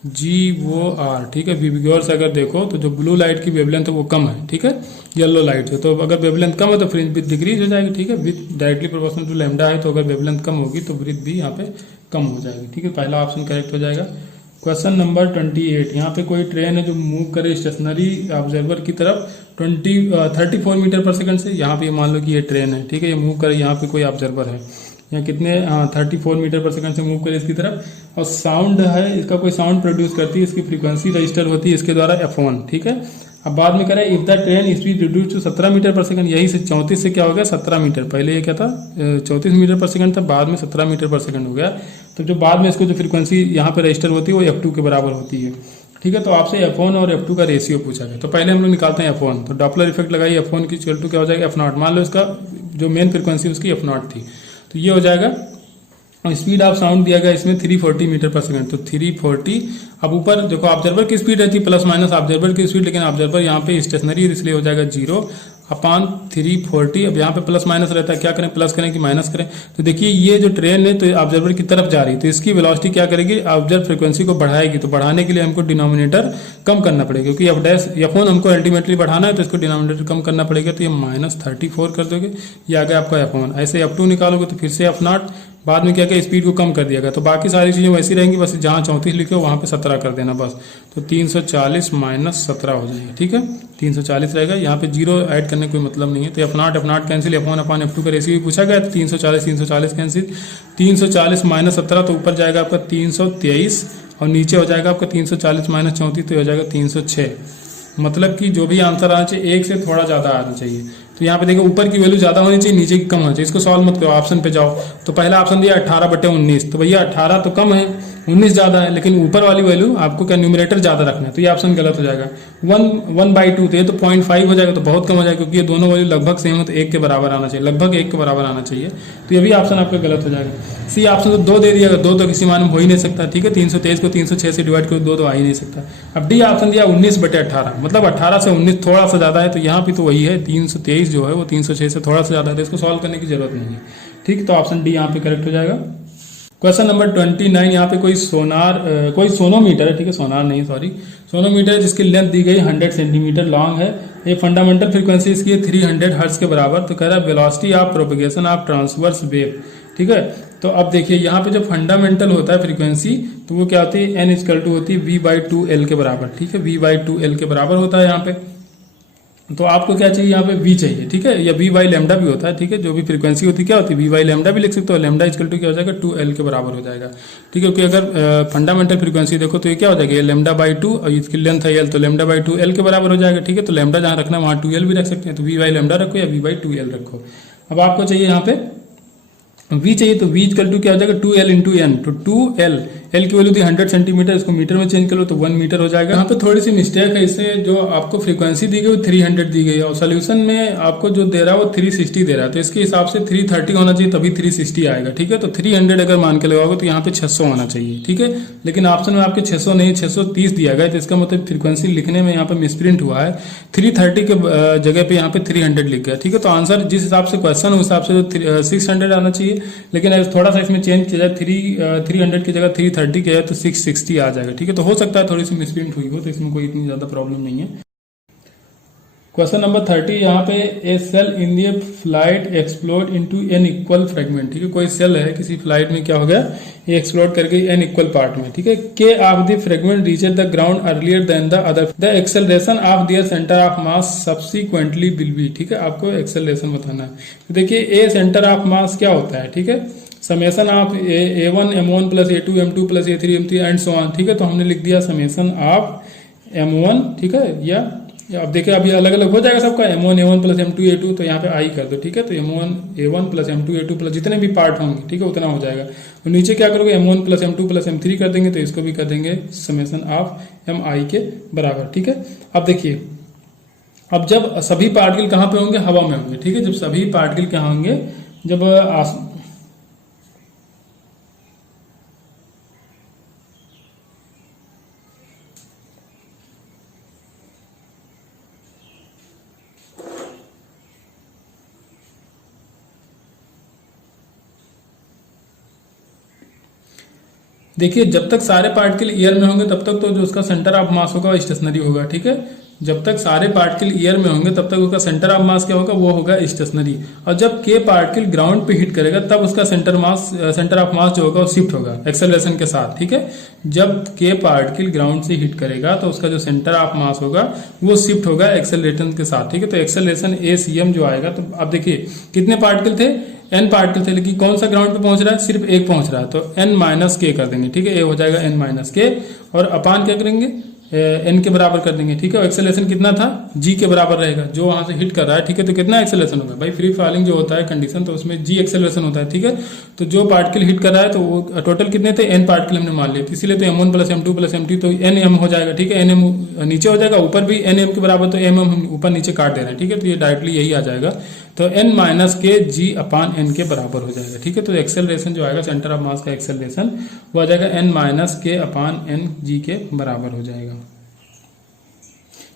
VIVGOR। ठीक है, गौर से अगर देखो तो जो ब्लू लाइट की वेवलेंथ है वो कम है। ठीक है, येलो लाइट से, तो अगर वेवलेंथ कम है तो फ्रिंज विड्थ डिक्रीज हो जाएगी। ठीक है, with directly proportional to lambda है, तो अगर वेवलेंथ कम होगी तो विड्थ भी यहाँ पे कम हो जाएगी। ठीक है, पहला ऑप्शन करेक्ट हो जाएगा। क्वेश्चन नंबर 28 यहाँ पे कोई ट्रेन है जो मूव करे स्टेशनरी ऑब्जर्वर की तरफ 34 मीटर पर सेकंड से। यहाँ पे मान लो कि ये ट्रेन है। ठीक है, ये मूव करे, यहाँ पे कोई ऑब्जर्वर है, यहाँ कितने 34 मीटर पर सेकंड से मूव करे इसकी तरफ, और साउंड है, इसका कोई साउंड प्रोड्यूस करती है, इसकी फ्रीक्वेंसी रजिस्टर होती है इसके द्वारा f1। ठीक है, अब बाद में करें if the train speed reduce to 17 metre per second, यही से 34 से क्या हो गया 17 मीटर, पहले ये क्या था 34 मीटर पर सेकंड था, बाद में 17 मीटर पर सेकंड हो गया। तो जो बाद में इसको जो फ्रीक्वेंसी यहाँ पे रजिस्टर होती है वो f2 के बराबर होती है। ठीक है, तो आपसे f1 और f2 का रेशियो पूछा गया, तो पहले हम लोग निकालते हैं f1। तो डॉपलर इफेक्ट लगाइए, f1 की इक्वल टू क्या हो जाएगा f0। मान लो इसका जो मेन फ्रीक्वेंसी उसकी f0 थी, तो ये हो जाएगा। और स्पीड ऑफ साउंड दिया गया इसमें 340 मीटर पर सेकंड, तो 340। अब ऊपर देखो ऑब्जर्वर की स्पीड रहती है प्लस माइनस ऑब्जर्वर की स्पीड, लेकिन ऑब्जर्वर यहाँ पे स्टेशनरी इसलिए हो जाएगा 0/340। अब यहाँ पे प्लस माइनस रहता है, क्या करें प्लस करें कि माइनस करें। तो देखिए ये जो ट्रेन है तो ऑब्जर्वर की तरफ जा रही है, तो इसकी वेलोसिटी क्या करेगी, ऑब्जर्व फ्रीक्वेंसी को बढ़ाएगी। तो बढ़ाने के लिए हमको डिनोमिनेटर कम करना पड़ेगा, क्योंकि f1 हमको अल्टीमेटली बढ़ाना है, तो इसको डिनोमिनेटर कम करना पड़ेगा। तो ये -34 कर दोगे, ये आ गया आपका f1। ऐसे f2 निकालोगे तो फिर से f0, बाद में क्या क्या स्पीड को कम कर दिया गया। तो बाकी सारी चीजें वैसी रहेंगी, बस जहाँ 34 लिखे हो वहाँ पे 17 कर देना बस। तो 340 - 17 हो जाएगा। ठीक है, 340 रहेगा, यहाँ पे 0 ऐड करने कोई मतलब नहीं है। तो f0 कैंसिल, f1/f2 का रेशियो भी पूछा गया, 340 कैंसिल, 340 - 17 तो ऊपर जाएगा आपका 323, और नीचे हो जाएगा आपका 340 - 34 तो हो जाएगा 306। मतलब कि जो भी आंसर आना चाहिए एक से थोड़ा ज्यादा आना चाहिए। तो यहाँ पे देखो ऊपर की वैल्यू ज्यादा होनी चाहिए, नीचे की कम होनी चाहिए। इसको सॉल्व मत करो, ऑप्शन पे जाओ। तो पहला ऑप्शन दिया 18/19, तो भैया 18 तो कम है, 19 ज्यादा है, लेकिन ऊपर वाली वैल्यू आपको क्या न्यूमरेटर ज्यादा रखना है, तो ये ऑप्शन गलत हो जाएगा। 1/2 तो ये तो 0.5 हो जाएगा, तो बहुत कम हो जाएगा, क्योंकि ये दोनों वैल्यू लगभग सेम है, तो 1 के बराबर आना चाहिए, लगभग 1 के बराबर आना चाहिए। तो ये भी ऑप्शन आपका गलत हो जाएगा। सी ऑप्शन तो 2 दे दिया, 2 तो किसी मान में हो ही नहीं सकता। ठीक है, 323 को 306 से डिवाइड करो, 2 तो आ ही नहीं सकता। अब डी ऑप्शन दिया 19/18, मतलब 18 से 19 थोड़ा सा ज्यादा है, तो यहाँ पे तो वही है 323 जो है वो 306 से थोड़ा सा ज्यादा है, तो इसको सॉल्व करने की जरूरत नहीं है। ठीक, तो ऑप्शन डी यहाँ पे करेक्ट हो जाएगा। क्वेश्चन नंबर 29 यहाँ पे कोई सोनोमीटर है। ठीक है, सोनार नहीं, सॉरी, सोनोमीटर है जिसकी लेंथ दी गई 100 सेंटीमीटर लॉन्ग है। ये फंडामेंटल फ्रीक्वेंसी इसकी है 300 हर्ट्ज के बराबर। तो कह रहा है velocity of propagation of transverse wave. ठीक है, तो अब देखिए यहाँ पे जो फंडामेंटल होता है फ्रीक्वेंसी, तो वो क्या होती है n = होती है V/2L के बराबर। ठीक है, V/2L के बराबर होता है यहाँ पे। तो आपको क्या चाहिए, यहाँ पे v चाहिए। ठीक है, या v/λ भी होता है। ठीक है, जो भी फ्रीक्वेंसी होती है क्या होती है v/λ भी लिख सकते हो। लैम्डा = क्या हो जाएगा 2L के बराबर हो जाएगा। ठीक है, क्योंकि अगर फंडामेंटल फ्रीक्वेंसी देखो तो ये क्या हो जाएगा, λ/2 और इसकी लेंथ है L, तो λ/2L के बराबर हो जाएगा। ठीक है, तो लैम्डा जहाँ रखना है वहाँ 2L भी रख सकते हैं, तो v/λ रखो या v/2L रखो। अब आपको चाहिए यहाँ पे v चाहिए, तो v = क्या हो जाएगा 2L × n, तो 2L एल की वैल्यू थी 100 सेंटीमीटर, इसको मीटर में चेंज कर लो तो 1 मीटर हो जाएगा। यहाँ पे थोड़ी सी मिस्टेक है, इससे जो आपको फ्रीक्वेंसी दी गई वो 300 दी गई है और सोल्यूशन में आपको जो दे रहा है वो 360 दे रहा है, तो इसके हिसाब से 330 होना चाहिए तभी 360 आएगा, ठीक है। तो 300 अगर मान के लगाओगे तो यहाँ पे 600 होना चाहिए, ठीक है। लेकिन ऑप्शन में आपके 600 नहीं 630 दिया गया, तो इसका मतलब फ्रीक्वेंसी लिखने में यहाँ पे मिसप्रिंट हुआ है, 330 के जगह पे यहाँ पे 300 लिख गया, ठीक है। तो आंसर जिस हिसाब से क्वेश्चन उस हिसाब से तो 600 आना चाहिए, लेकिन थोड़ा सा इसमें चेंज किया जाए 300 की जगह 330 किया जाए तो 660 आ जाएगा, ठीक है। तो हो सकता है थोड़ी सी मिसप्रिंट हुई हो, तो इसमें कोई इतनी ज्यादा प्रॉब्लम नहीं है। क्वेश्चन नंबर 30 यहाँ पे a shell in the flight explode into n equal fragment, ठीक है। कोई सेल है किसी फ्लाइट में, क्या हो गया, ये एक्सप्लोड करके एन इक्वल पार्ट में, ठीक है। K of the fragment reached the ground earlier than the other, the acceleration of their centre of mass subsequently will be, ठीक है। आपको एक्सेलरेशन बताना है। तो देखिए ए सेंटर ऑफ मास क्या होता है, ठीक है, summation of a1 m1 plus a2 m2 plus a3 m3 and so on, ठीक है। तो हमने लिख दिया समेशन ऑफ m1, ठीक है, या अब देखिए अभी अलग अलग हो जाएगा सबका, m1 a1 plus m2 a2, तो यहाँ पे आई कर दो, ठीक है। तो m1 a1 plus m2 a2 plus जितने भी पार्ट होंगे, ठीक है, उतना हो जाएगा। और नीचे क्या करोगे, m1 plus m2 plus m3 कर देंगे, तो इसको भी कर देंगे समेशन ऑफ mi के बराबर, ठीक है। अब देखिए, अब जब सभी पार्टिकल कहाँ पे होंगे, हवा में होंगे, ठीक है। जब सभी पार्टिकल कहाँ होंगे, जब देखिए जब तक सारे पार्टिकल एयर में होंगे तब तक तो जो उसका सेंटर ऑफ मास होगा वो स्टेशनरी होगा, ठीक है। जब तक सारे पार्टिकल एयर में होंगे तब तक उसका सेंटर ऑफ मास क्या होगा, वो होगा स्टेशनरी। और जब के पार्टिकल ग्राउंड पे हिट करेगा तब उसका सेंटर ऑफ मास जो होगा वो शिफ्ट होगा एक्सेलरेशन के साथ, ठीक है। जब के पार्टिकल ग्राउंड से हिट करेगा तो उसका जो सेंटर ऑफ मास होगा वो शिफ्ट होगा एक्सेलरेशन के साथ, ठीक है। तो एक्सेलरेशन ACM जो आएगा, तो अब देखिए कितने पार्टिकल थे, n पार्टिकल थे, लेकिन कौन सा ग्राउंड पे पहुंच रहा है, सिर्फ एक पहुंच रहा है, तो n माइनस के कर देंगे, ठीक है। ए हो जाएगा n माइनस के, और अपान क्या करेंगे, n के बराबर कर देंगे, ठीक है। और एक्सेलरेशन कितना था, g के बराबर रहेगा, जो वहां से हिट कर रहा है, ठीक है। तो कितना एक्सेलरेशन होगा भाई, फ्री फॉलिंग जो होता है कंडीशन, तो उसमें g एक्सेलरेशन होता है, ठीक है। तो जो पार्टिकल हिट कर रहा है तो वो टोटल कितने थे, n पार्टिकल हमने मान लिए, इसीलिए तो m1 plus m2 plus m3, तो nm हो जाएगा, ठीक है। nm नीचे हो जाएगा, ऊपर भी nm के बराबर, तो mm हम ऊपर नीचे काट दे रहे हैं, ठीक है। तो ये डायरेक्टली यही आ जाएगा, तो n माइनस के g अपान n के बराबर हो जाएगा, ठीक है। तो एक्सेलरेशन जो आएगा सेंटर ऑफ मास का एक्सेलरेशन वो आ जाएगा n माइनस के अपान n g के बराबर हो जाएगा।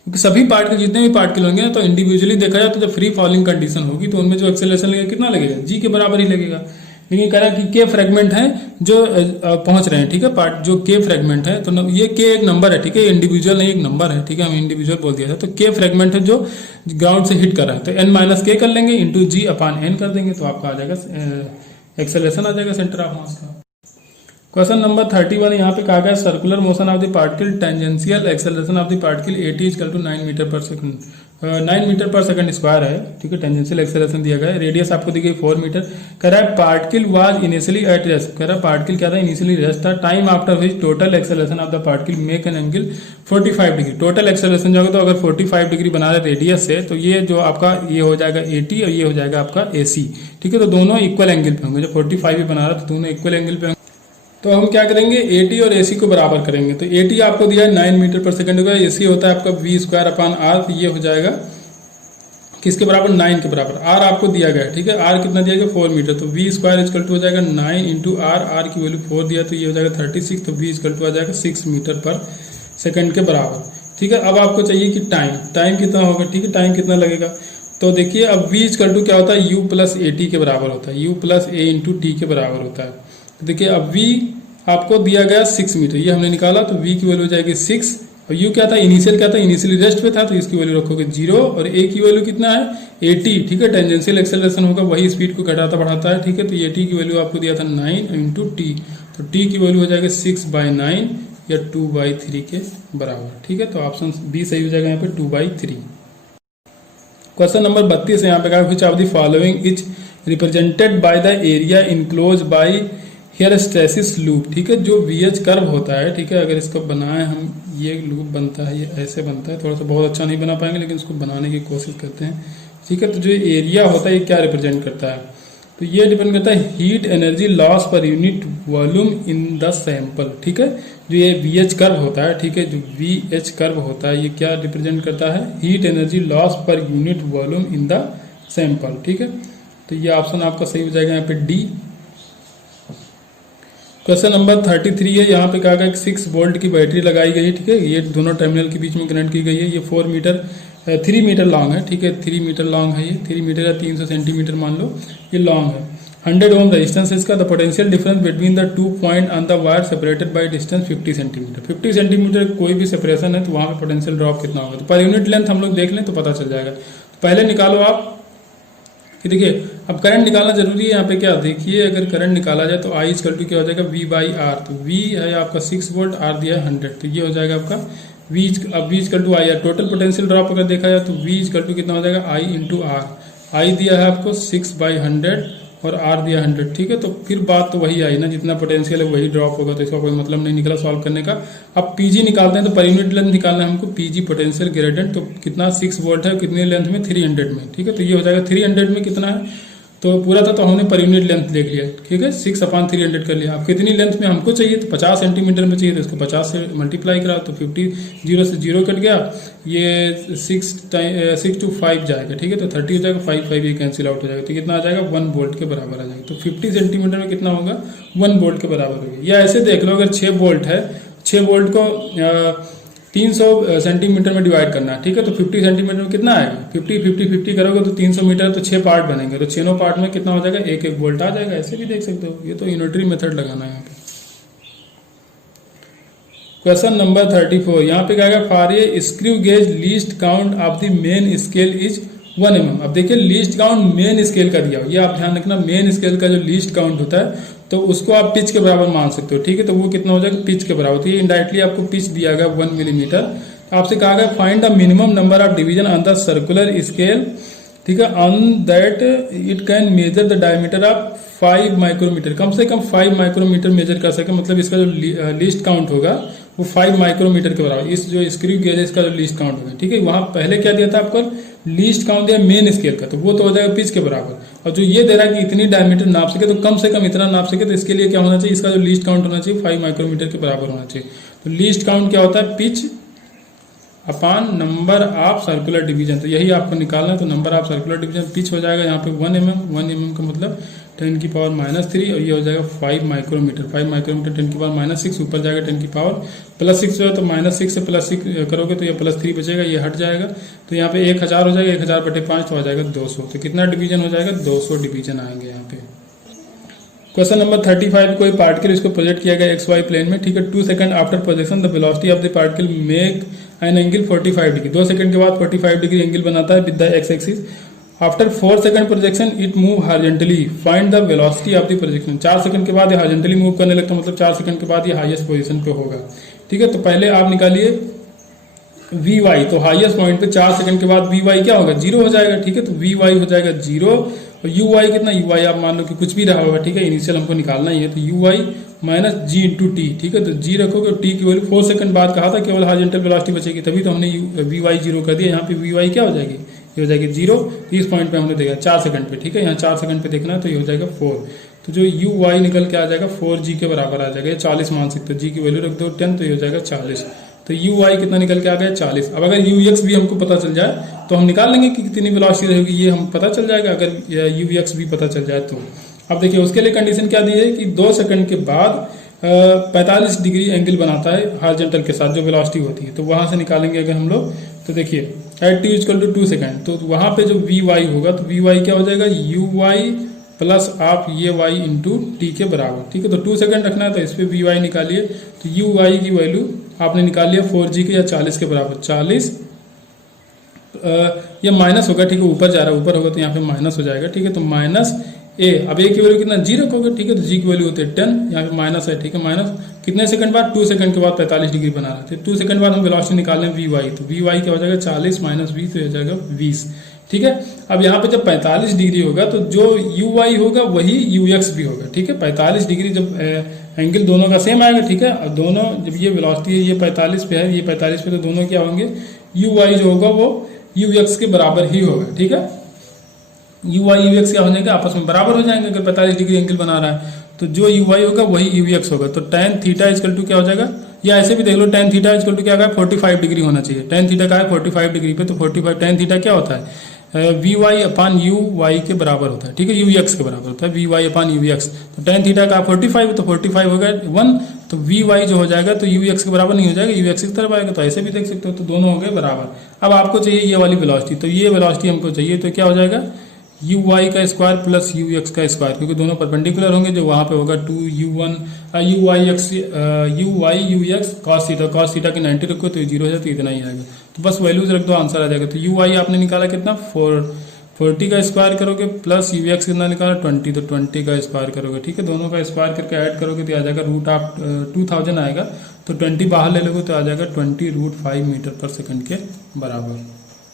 क्योंकि सभी पार्टिकल, जितने भी पार्टिकल होंगे ना, तो इंडिविजुअली देखा जाए तो जब फ्री फॉलिंग कंडीशन होगी तो उनमें जो एक्सेलरेशन लगेगा कितना लगेगा, g के बराबर ही लगेगा। लेकिन कह रहा है कि के फ्रेगमेंट हैं जो पहुंच रहे हैं, ठीक है, पार्ट जो के फ्रेगमेंट है, तो ये के एक नंबर है, ठीक है, इंडिविजुअल नहीं एक नंबर है, ठीक है। हम इंडिविजुअल बोल दिया था, तो के फ्रेगमेंट है जो ग्राउंड से हिट कर रहा है, तो n माइनस के कर लेंगे इंटू g अपान n कर देंगे, तो आपका आ जाएगा एक्सेलरेशन आ जाएगा सेंटर ऑफ मास का। क्वेश्चन नंबर 31 यहाँ पे कहा गया circular motion of the particle tangential acceleration of the particle at equal to 9 metre per second, 9 metre per second square है, ठीक है। टेंजेंशियल एक्सेलरेशन दिया गया है, रेडियस आपको दी गई 4 मीटर। कह रहा है particle was initially at rest, कह रहा है पार्टिकल क्या था, इनिशियली रेस्ट था, time after which total acceleration of the particle make an angle 45 degree. Total acceleration जो होगा, तो अगर 45 डिग्री बना रहे रेडियस से, तो ये जो आपका ये हो जाएगा 80 और ये हो जाएगा आपका AC, ठीक है। तो दोनों इक्वल एंगल पे होंगे, जब 45 भी बना रहा तो दोनों इक्वल एंगल पे होंगे। तो हम क्या करेंगे, AT और AC को बराबर करेंगे। तो AT आपको दिया है 9 मीटर पर सेकंड होगा, AC होता है आपका v स्क्वायर अपान r, तो ये हो जाएगा किसके बराबर, 9 के बराबर। r आपको दिया गया है, ठीक है, r कितना दिया गया 4 मीटर, तो v स्क्वायर इक्वल टू हो जाएगा 9 इंटू r की वैल्यू 4 दिया, तो ये हो जाएगा 36, तो v इक्वल टू आ जाएगा 6 मीटर पर सेकंड के बराबर, ठीक है। अब आपको चाहिए कि टाइम कितना होगा, ठीक है, टाइम कितना लगेगा। तो देखिए अब v इक्वल टू क्या होता है, u प्लस AT के बराबर होता है, u plus a into T के बराबर होता है। तो देखिए अब v आपको दिया गया 6 मीटर, ये हमने निकाला, तो v की वैल्यू हो जाएगी 6, और u क्या था, इनिशियल क्या था, इनिशियली रेस्ट पे था, तो इसकी वैल्यू रखोगे 0, और a की वैल्यू कितना है 80, ठीक है। टेंजेंशियल एक्सेलरेशन होगा, वही स्पीड को घटाता बढ़ाता है, ठीक है। तो AT की वैल्यू आपको दिया था 9 इंटू टी, तो t की वैल्यू हो जाएगी 6/9 या 2/3 के बराबर, ठीक है। तो ऑप्शन बी सही हो जाएगा यहाँ पे 2/3। क्वेश्चन नंबर 32 है यहाँ पे, which of the following is represented by the area enclose by hysteresis loop, ठीक है। जो VH कर्व होता है, ठीक है, अगर इसको बनाए हम, ये लूप बनता है, ये ऐसे बनता है, थोड़ा सा बहुत अच्छा नहीं बना पाएंगे लेकिन इसको बनाने की कोशिश करते हैं, ठीक है। तो जो एरिया होता है ये क्या रिप्रेजेंट करता है, तो ये डिपेंड करता है heat energy loss per unit volume in the sample. ठीक है, जो ये VH कर्व होता है, ठीक है, जो VH कर्व होता है ये क्या रिप्रेजेंट करता है, heat energy loss per unit volume in the sample. ठीक है, तो ये ऑप्शन आपका सही हो जाएगा यहाँ पे डी। क्वेश्चन नंबर 33 है, यहाँ पे कहा गया 6 वोल्ट की बैटरी लगाई गई है। ठीक है, ये दोनों टर्मिनल के बीच में कनेक्ट की गई है। ये 3 मीटर लॉन्ग है। ठीक है, 3 मीटर लॉन्ग है, ये 3 मीटर या 300 सेंटीमीटर मान लो ये लॉन्ग है। 100 ओम रेजिस्टेंस इसका। The potential difference between the 2 point on the wire separated by distance 50 centimetre. 50 centimetre कोई भी सेपरेशन है तो वहां पे पोटेंशियल ड्रॉप कितना होगा, तो पर यूनिट लेंथ हम लोग देख लें तो पता चल जाएगा। तो पहले निकालो आप कि देखिए अब करंट निकालना जरूरी है। यहाँ पे क्या देखिए, अगर करंट निकाला जाए तो आई इक्वल टू क्या हो जाएगा, V/R। तो V है आपका 6 वोल्ट, R दिया है 100, तो ये हो जाएगा आपका V equal to I. Total potential drop अगर देखा जाए तो V इक्वल टू कितना हो जाएगा, I इंटू R। आई दिया है आपको 6/100 और R दिया 100। ठीक है, तो फिर बात तो वही आई ना, जितना पोटेंशियल है वही ड्रॉप होगा, तो इसका कोई मतलब नहीं निकला सॉल्व करने का। अब PG निकालते हैं तो पर यूनिट लेंथ निकालना है हमको। PG पोटेंशियल ग्रेडियंट, तो कितना 6 वोल्ट है, कितने लेंथ में 300 में। ठीक है, तो ये हो जाएगा 300 में कितना है, तो पूरा था तो हमने पर यूनिट लेंथ देख लिया। ठीक है, 6/300 कर लिया। अब कितनी लेंथ में हमको चाहिए, तो 50 सेंटीमीटर में चाहिए, तो इसको 50 से मल्टीप्लाई करा तो 50, 0 से 0 कट गया, ये 6 to 5 जाएगा। ठीक है, तो 30 हो जाएगा, 5 ये कैंसिल आउट हो जाएगा, तो कितना आ जाएगा, 1 वोल्ट के बराबर आ जाएगा। तो 50 सेंटीमीटर में कितना होगा, 1 वोल्ट के बराबर होगा। या ऐसे देख लो, अगर 6 वोल्ट है, 6 वोल्ट को 300 सेंटीमीटर में डिवाइड करना है। ठीक है, तो 50 सेंटीमीटर में कितना आएगा, 50 करोगे तो 300 मीटर, तो 6 पार्ट बनेंगे, तो 6 पार्ट में कितना हो जाएगा, 1 वोल्ट आ जाएगा। ऐसे भी देख सकते हो, ये तो यूनिटरी मेथड लगाना है यहाँ पे। क्वेश्चन नंबर 34, यहाँ पे क्या है, for a screw gauge least count of the main scale is 1 mm। अब देखिए लीस्ट काउंट मेन स्केल का दिया हो, ये आप ध्यान रखना, मेन स्केल का जो लीस्ट काउंट होता है तो उसको आप पिच के बराबर मान सकते हो। ठीक है, तो वो कितना हो जाएगा, पिच के बराबर। तो ये इनडायरेक्टली आपको पिच दिया गया 1 मिलीमीटर। आपसे कहा गया find the minimum number of division on the circular scale. ठीक है, on that it can measure the diameter of 5 micrometre. कम से कम 5 माइक्रोमीटर मेजर कर सके, मतलब इसका जो लीस्ट काउंट होगा वो 5 माइक्रोमीटर के बराबर। इस जो स्क्रू गेज है इसका जो लीस्ट काउंट होगा। ठीक है, वहां पहले क्या दिया था आपको, लीस्ट काउंट दिया मेन स्केल का, तो वो तो हो जाएगा पिच के बराबर। और जो ये दे रहा है कि इतनी डायमीटर नाप सके, तो कम से कम इतना नाप सके, तो इसके लिए क्या होना चाहिए, इसका जो लीस्ट काउंट होना चाहिए 5 माइक्रोमीटर के बराबर होना चाहिए। तो लीस्ट काउंट क्या होता है, pitch upon number of circular division. तो यही आपको निकालना है, तो number of circular division pitch हो जाएगा यहाँ पे 1 mm का मतलब 10 की पावर -3, और ये हो जाएगा 5 माइक्रोमीटर। 5 माइक्रोमीटर 10 की पावर -6, ऊपर जाएगा 10 की पावर +6 है, तो -6 से +6 करोगे तो ये +3 बचेगा, ये हट जाएगा, तो यहाँ पे 1000 हो जाएगा, 1000/5 तो आ जाएगा 200। तो कितना डिवीजन हो जाएगा, 200 डिवीजन आएंगे यहाँ पे। क्वेश्चन नंबर 35, कोई पार्टिकल इसको प्रोजेक्ट किया गया XY प्लेन में। ठीक है, 2 second after projection the velocity of the particle make an angle 45 degree. 2 second के बाद 45 डिग्री एंगल बनाता है with the x axis. After 4 second projection it move horizontally, find the velocity of the projection. 4 second के बाद ये horizontally move करने लगता है, मतलब 4 सेकंड के बाद ये हाईएस्ट पोजीशन पे होगा। ठीक है, तो पहले आप निकालिए Vy, तो हाईएस्ट पॉइंट पे 4 सेकंड के बाद Vy क्या होगा, 0 हो जाएगा। ठीक है, तो Vy हो जाएगा 0, और Uy कितना, Uy आप मान लो कि कुछ भी रहा होगा। ठीक है, इनिशियल हमको निकालना ही है, तो Uy -g × t। ठीक है, तो g रखोगे, t की वैल्यू 4 सेकंड बाद कहा था केवल हॉरिजॉन्टल वेलोसिटी बचेगी, तभी तो हमने Vy 0 कर दिया। यहाँ पे Vy क्या हो जाएगी, ये हो जाएगी 0। इस पॉइंट पे हमने देखा 4 सेकंड पे। ठीक है, यहाँ 4 सेकंड पे देखना है, तो ये हो जाएगा 4। तो जो Uy निकल के आ जाएगा 4g के बराबर आ जाएगा। 40 मान सकते हो, g की वैल्यू रख दो 10, तो ये हो जाएगा 40। तो Uy कितना निकल के आ गया, 40। अब अगर Ux भी हमको पता चल जाए तो हम निकाल लेंगे कि कितनी वेलोसिटी रहेगी, ये हम पता चल जाएगा अगर Ux भी पता चल जाए तो। अब देखिए उसके लिए कंडीशन क्या दी है कि 2 सेकंड के बाद 45 डिग्री एंगल बनाता है हॉरिजॉन्टल के साथ जो वेलोसिटी होती है, तो वहां से निकालेंगे अगर हम लोग। तो देखिए एट t = 2 सेकंड, तो वहां पे जो Vy होगा, तो Vy क्या हो जाएगा, Uy प्लस आप ये y इंटू टी के बराबर। ठीक है, तो 2 सेकंड रखना है, तो इस पर Vy निकालिए, तो Uy की वैल्यू आपने निकाल लिया 4g के या 40 के बराबर। 40 ये माइनस होगा। ठीक है, ऊपर जा रहा है, ऊपर होगा तो यहाँ पे माइनस हो जाएगा। ठीक है, तो -a, अब a की वैल्यू कितना, g रखोगे। ठीक है, तो g की वैल्यू होती है 10, यहाँ पे माइनस है। ठीक है, माइनस कितने सेकंड बाद, 2 सेकंड के बाद 45 डिग्री बना रहा है। 2 सेकंड बाद हम वेलोसिटी निकाल लें Vy, तो Vy क्या हो जाएगा, 40 - 20, तो हो जाएगा 20। ठीक है, अब यहाँ पे जब 45 डिग्री होगा तो जो Uy होगा वही Ux भी होगा। ठीक है, 45 डिग्री जब एंगल दोनों का सेम आएगा। ठीक है, अब दोनों जब ये वेलोसिटी है, ये 45 पे है, ये 45 पे, तो दोनों क्या होंगे, Uy जो होगा वो Ux के बराबर ही होगा। ठीक है, यू वाई यू एक्स क्या हो जाएगा, आपस में बराबर हो जाएंगे। अगर 45 डिग्री एंगल बना रहा है तो जो यू वाई होगा वही यू एक्स होगा। तो tan थीटा इजकल टू क्या हो जाएगा, या ऐसे भी देख लो tan थीटा इजकल टू क्या है, 45 डिग्री होना चाहिए। tan थीटा का है 45 डिग्री पे, तो 45 tan थीटा क्या होता है, V Y upon U Y के बराबर होता है, ठीक है, यू एक्स के बराबर होता है, V Y upon U X. तो tan थीटा का 45, तो 45 होगा 1, तो वी वाई जो हो जाएगा तो यू एक्स के बराबर नहीं हो जाएगा, यू एक्स की तरफ आएगा। तो ऐसे भी देख सकते हो, तो दोनों हो गए बराबर। अब आपको चाहिए ये वाली वेलोसिटी, तो ये वेलोसिटी हमको चाहिए, तो क्या हो जाएगा, यू वाई का स्क्वायर प्लस यू एक्स का स्क्वायर, क्योंकि दोनों परपेंडिकुलर होंगे, जो वहां पे होगा 2u1 U Y X U X cos theta की 90 रखो तो 0 है, तो इतना ही आएगा। तो बस वैल्यूज रख दो, आंसर आ जाएगा। तो यू वाई आपने निकाला कितना, 40 का स्क्वायर करोगे, प्लस यू एक्स कितना निकाला 20, तो 20 का स्क्वायर करोगे, ठीक है, दोनों का स्क्वायर करके ऐड करोगे तो आ जाएगा रूट ऑफ 2000 आएगा। तो 20 बाहर ले लोगे तो आ जाएगा 20√5 मीटर पर सेकंड के बराबर।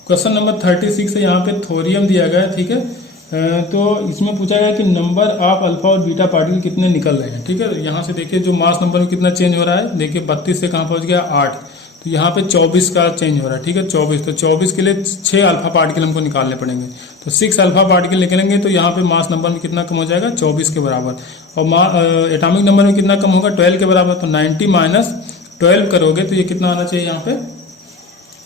क्वेश्चन नंबर 36 है, यहाँ पे थोरियम दिया गया है, ठीक है। तो इसमें पूछा गया कि नंबर ऑफ अल्फा और बीटा पार्टिकल कितने निकल रहे हैं, ठीक है। यहाँ से देखिए जो मास नंबर में कितना चेंज हो रहा है, देखिए 32 से कहाँ पहुंच गया 8, तो यहाँ पे 24 का चेंज हो रहा है, ठीक है, 24। तो 24 के लिए 6 अल्फा पार्टिकल हमको निकालने पड़ेंगे, तो 6 अल्फा पार्टिकल निकलेंगे, तो यहाँ पे मास नंबर में कितना कम हो जाएगा, 24 के बराबर। और एटॉमिक नंबर में कितना कम होगा, 12 के बराबर। तो 90 माइनस 12 करोगे तो ये कितना आना चाहिए, यहाँ पे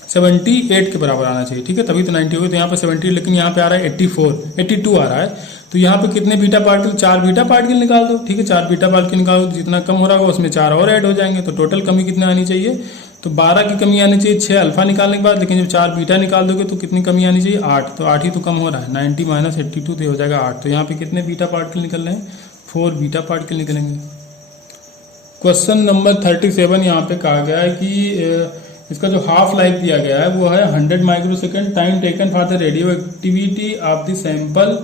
78 के बराबर आना चाहिए, ठीक है, तभी तो 90 होगी। तो यहाँ पे 70, लेकिन यहाँ पे आ रहा है 82 आ रहा है। तो यहाँ पे कितने बीटा पार्टिकल, 4 बीटा पार्टिकल निकाल दो, ठीक है, 4 बीटा पार्टिकल निकालो, जितना कम हो रहा होगा उसमें 4 और ऐड हो जाएंगे, तो टोटल कमी कितनी आनी चाहिए, तो 12 की कमी आनी चाहिए 6 अल्फा निकालने के बाद। लेकिन जब 4 बीटा निकाल दोगे तो कितनी कमी आनी चाहिए, 8, तो 8 ही तो कम हो रहा है, 90 माइनस 82 तो हो जाएगा 8। तो यहाँ पे कितने बीटा पार्टिकल निकल रहे हैं, 4 बीटा पार्टिकल निकलेंगे। क्वेश्चन नंबर 37 यहाँ पे कहा गया है कि इसका जो हाफ लाइफ दिया गया है वो है 100 microsecond, time taken for the radioactivity of the sample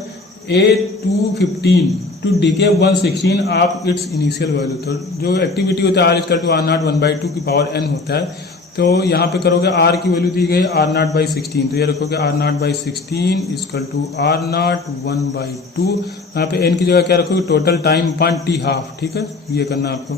A215 to decay 116 of its initial value. तो जो एक्टिविटी होता है R=R0 1/2 की पावर n होता है, तो यहाँ पे करोगे R की वैल्यू दी गई R0/16, तो ये रखोगे R0/16 इक्वल टू R0 1/2। यहाँ पे n की जगह क्या रखोगे, total time upon t half, ठीक है, ये करना आपको।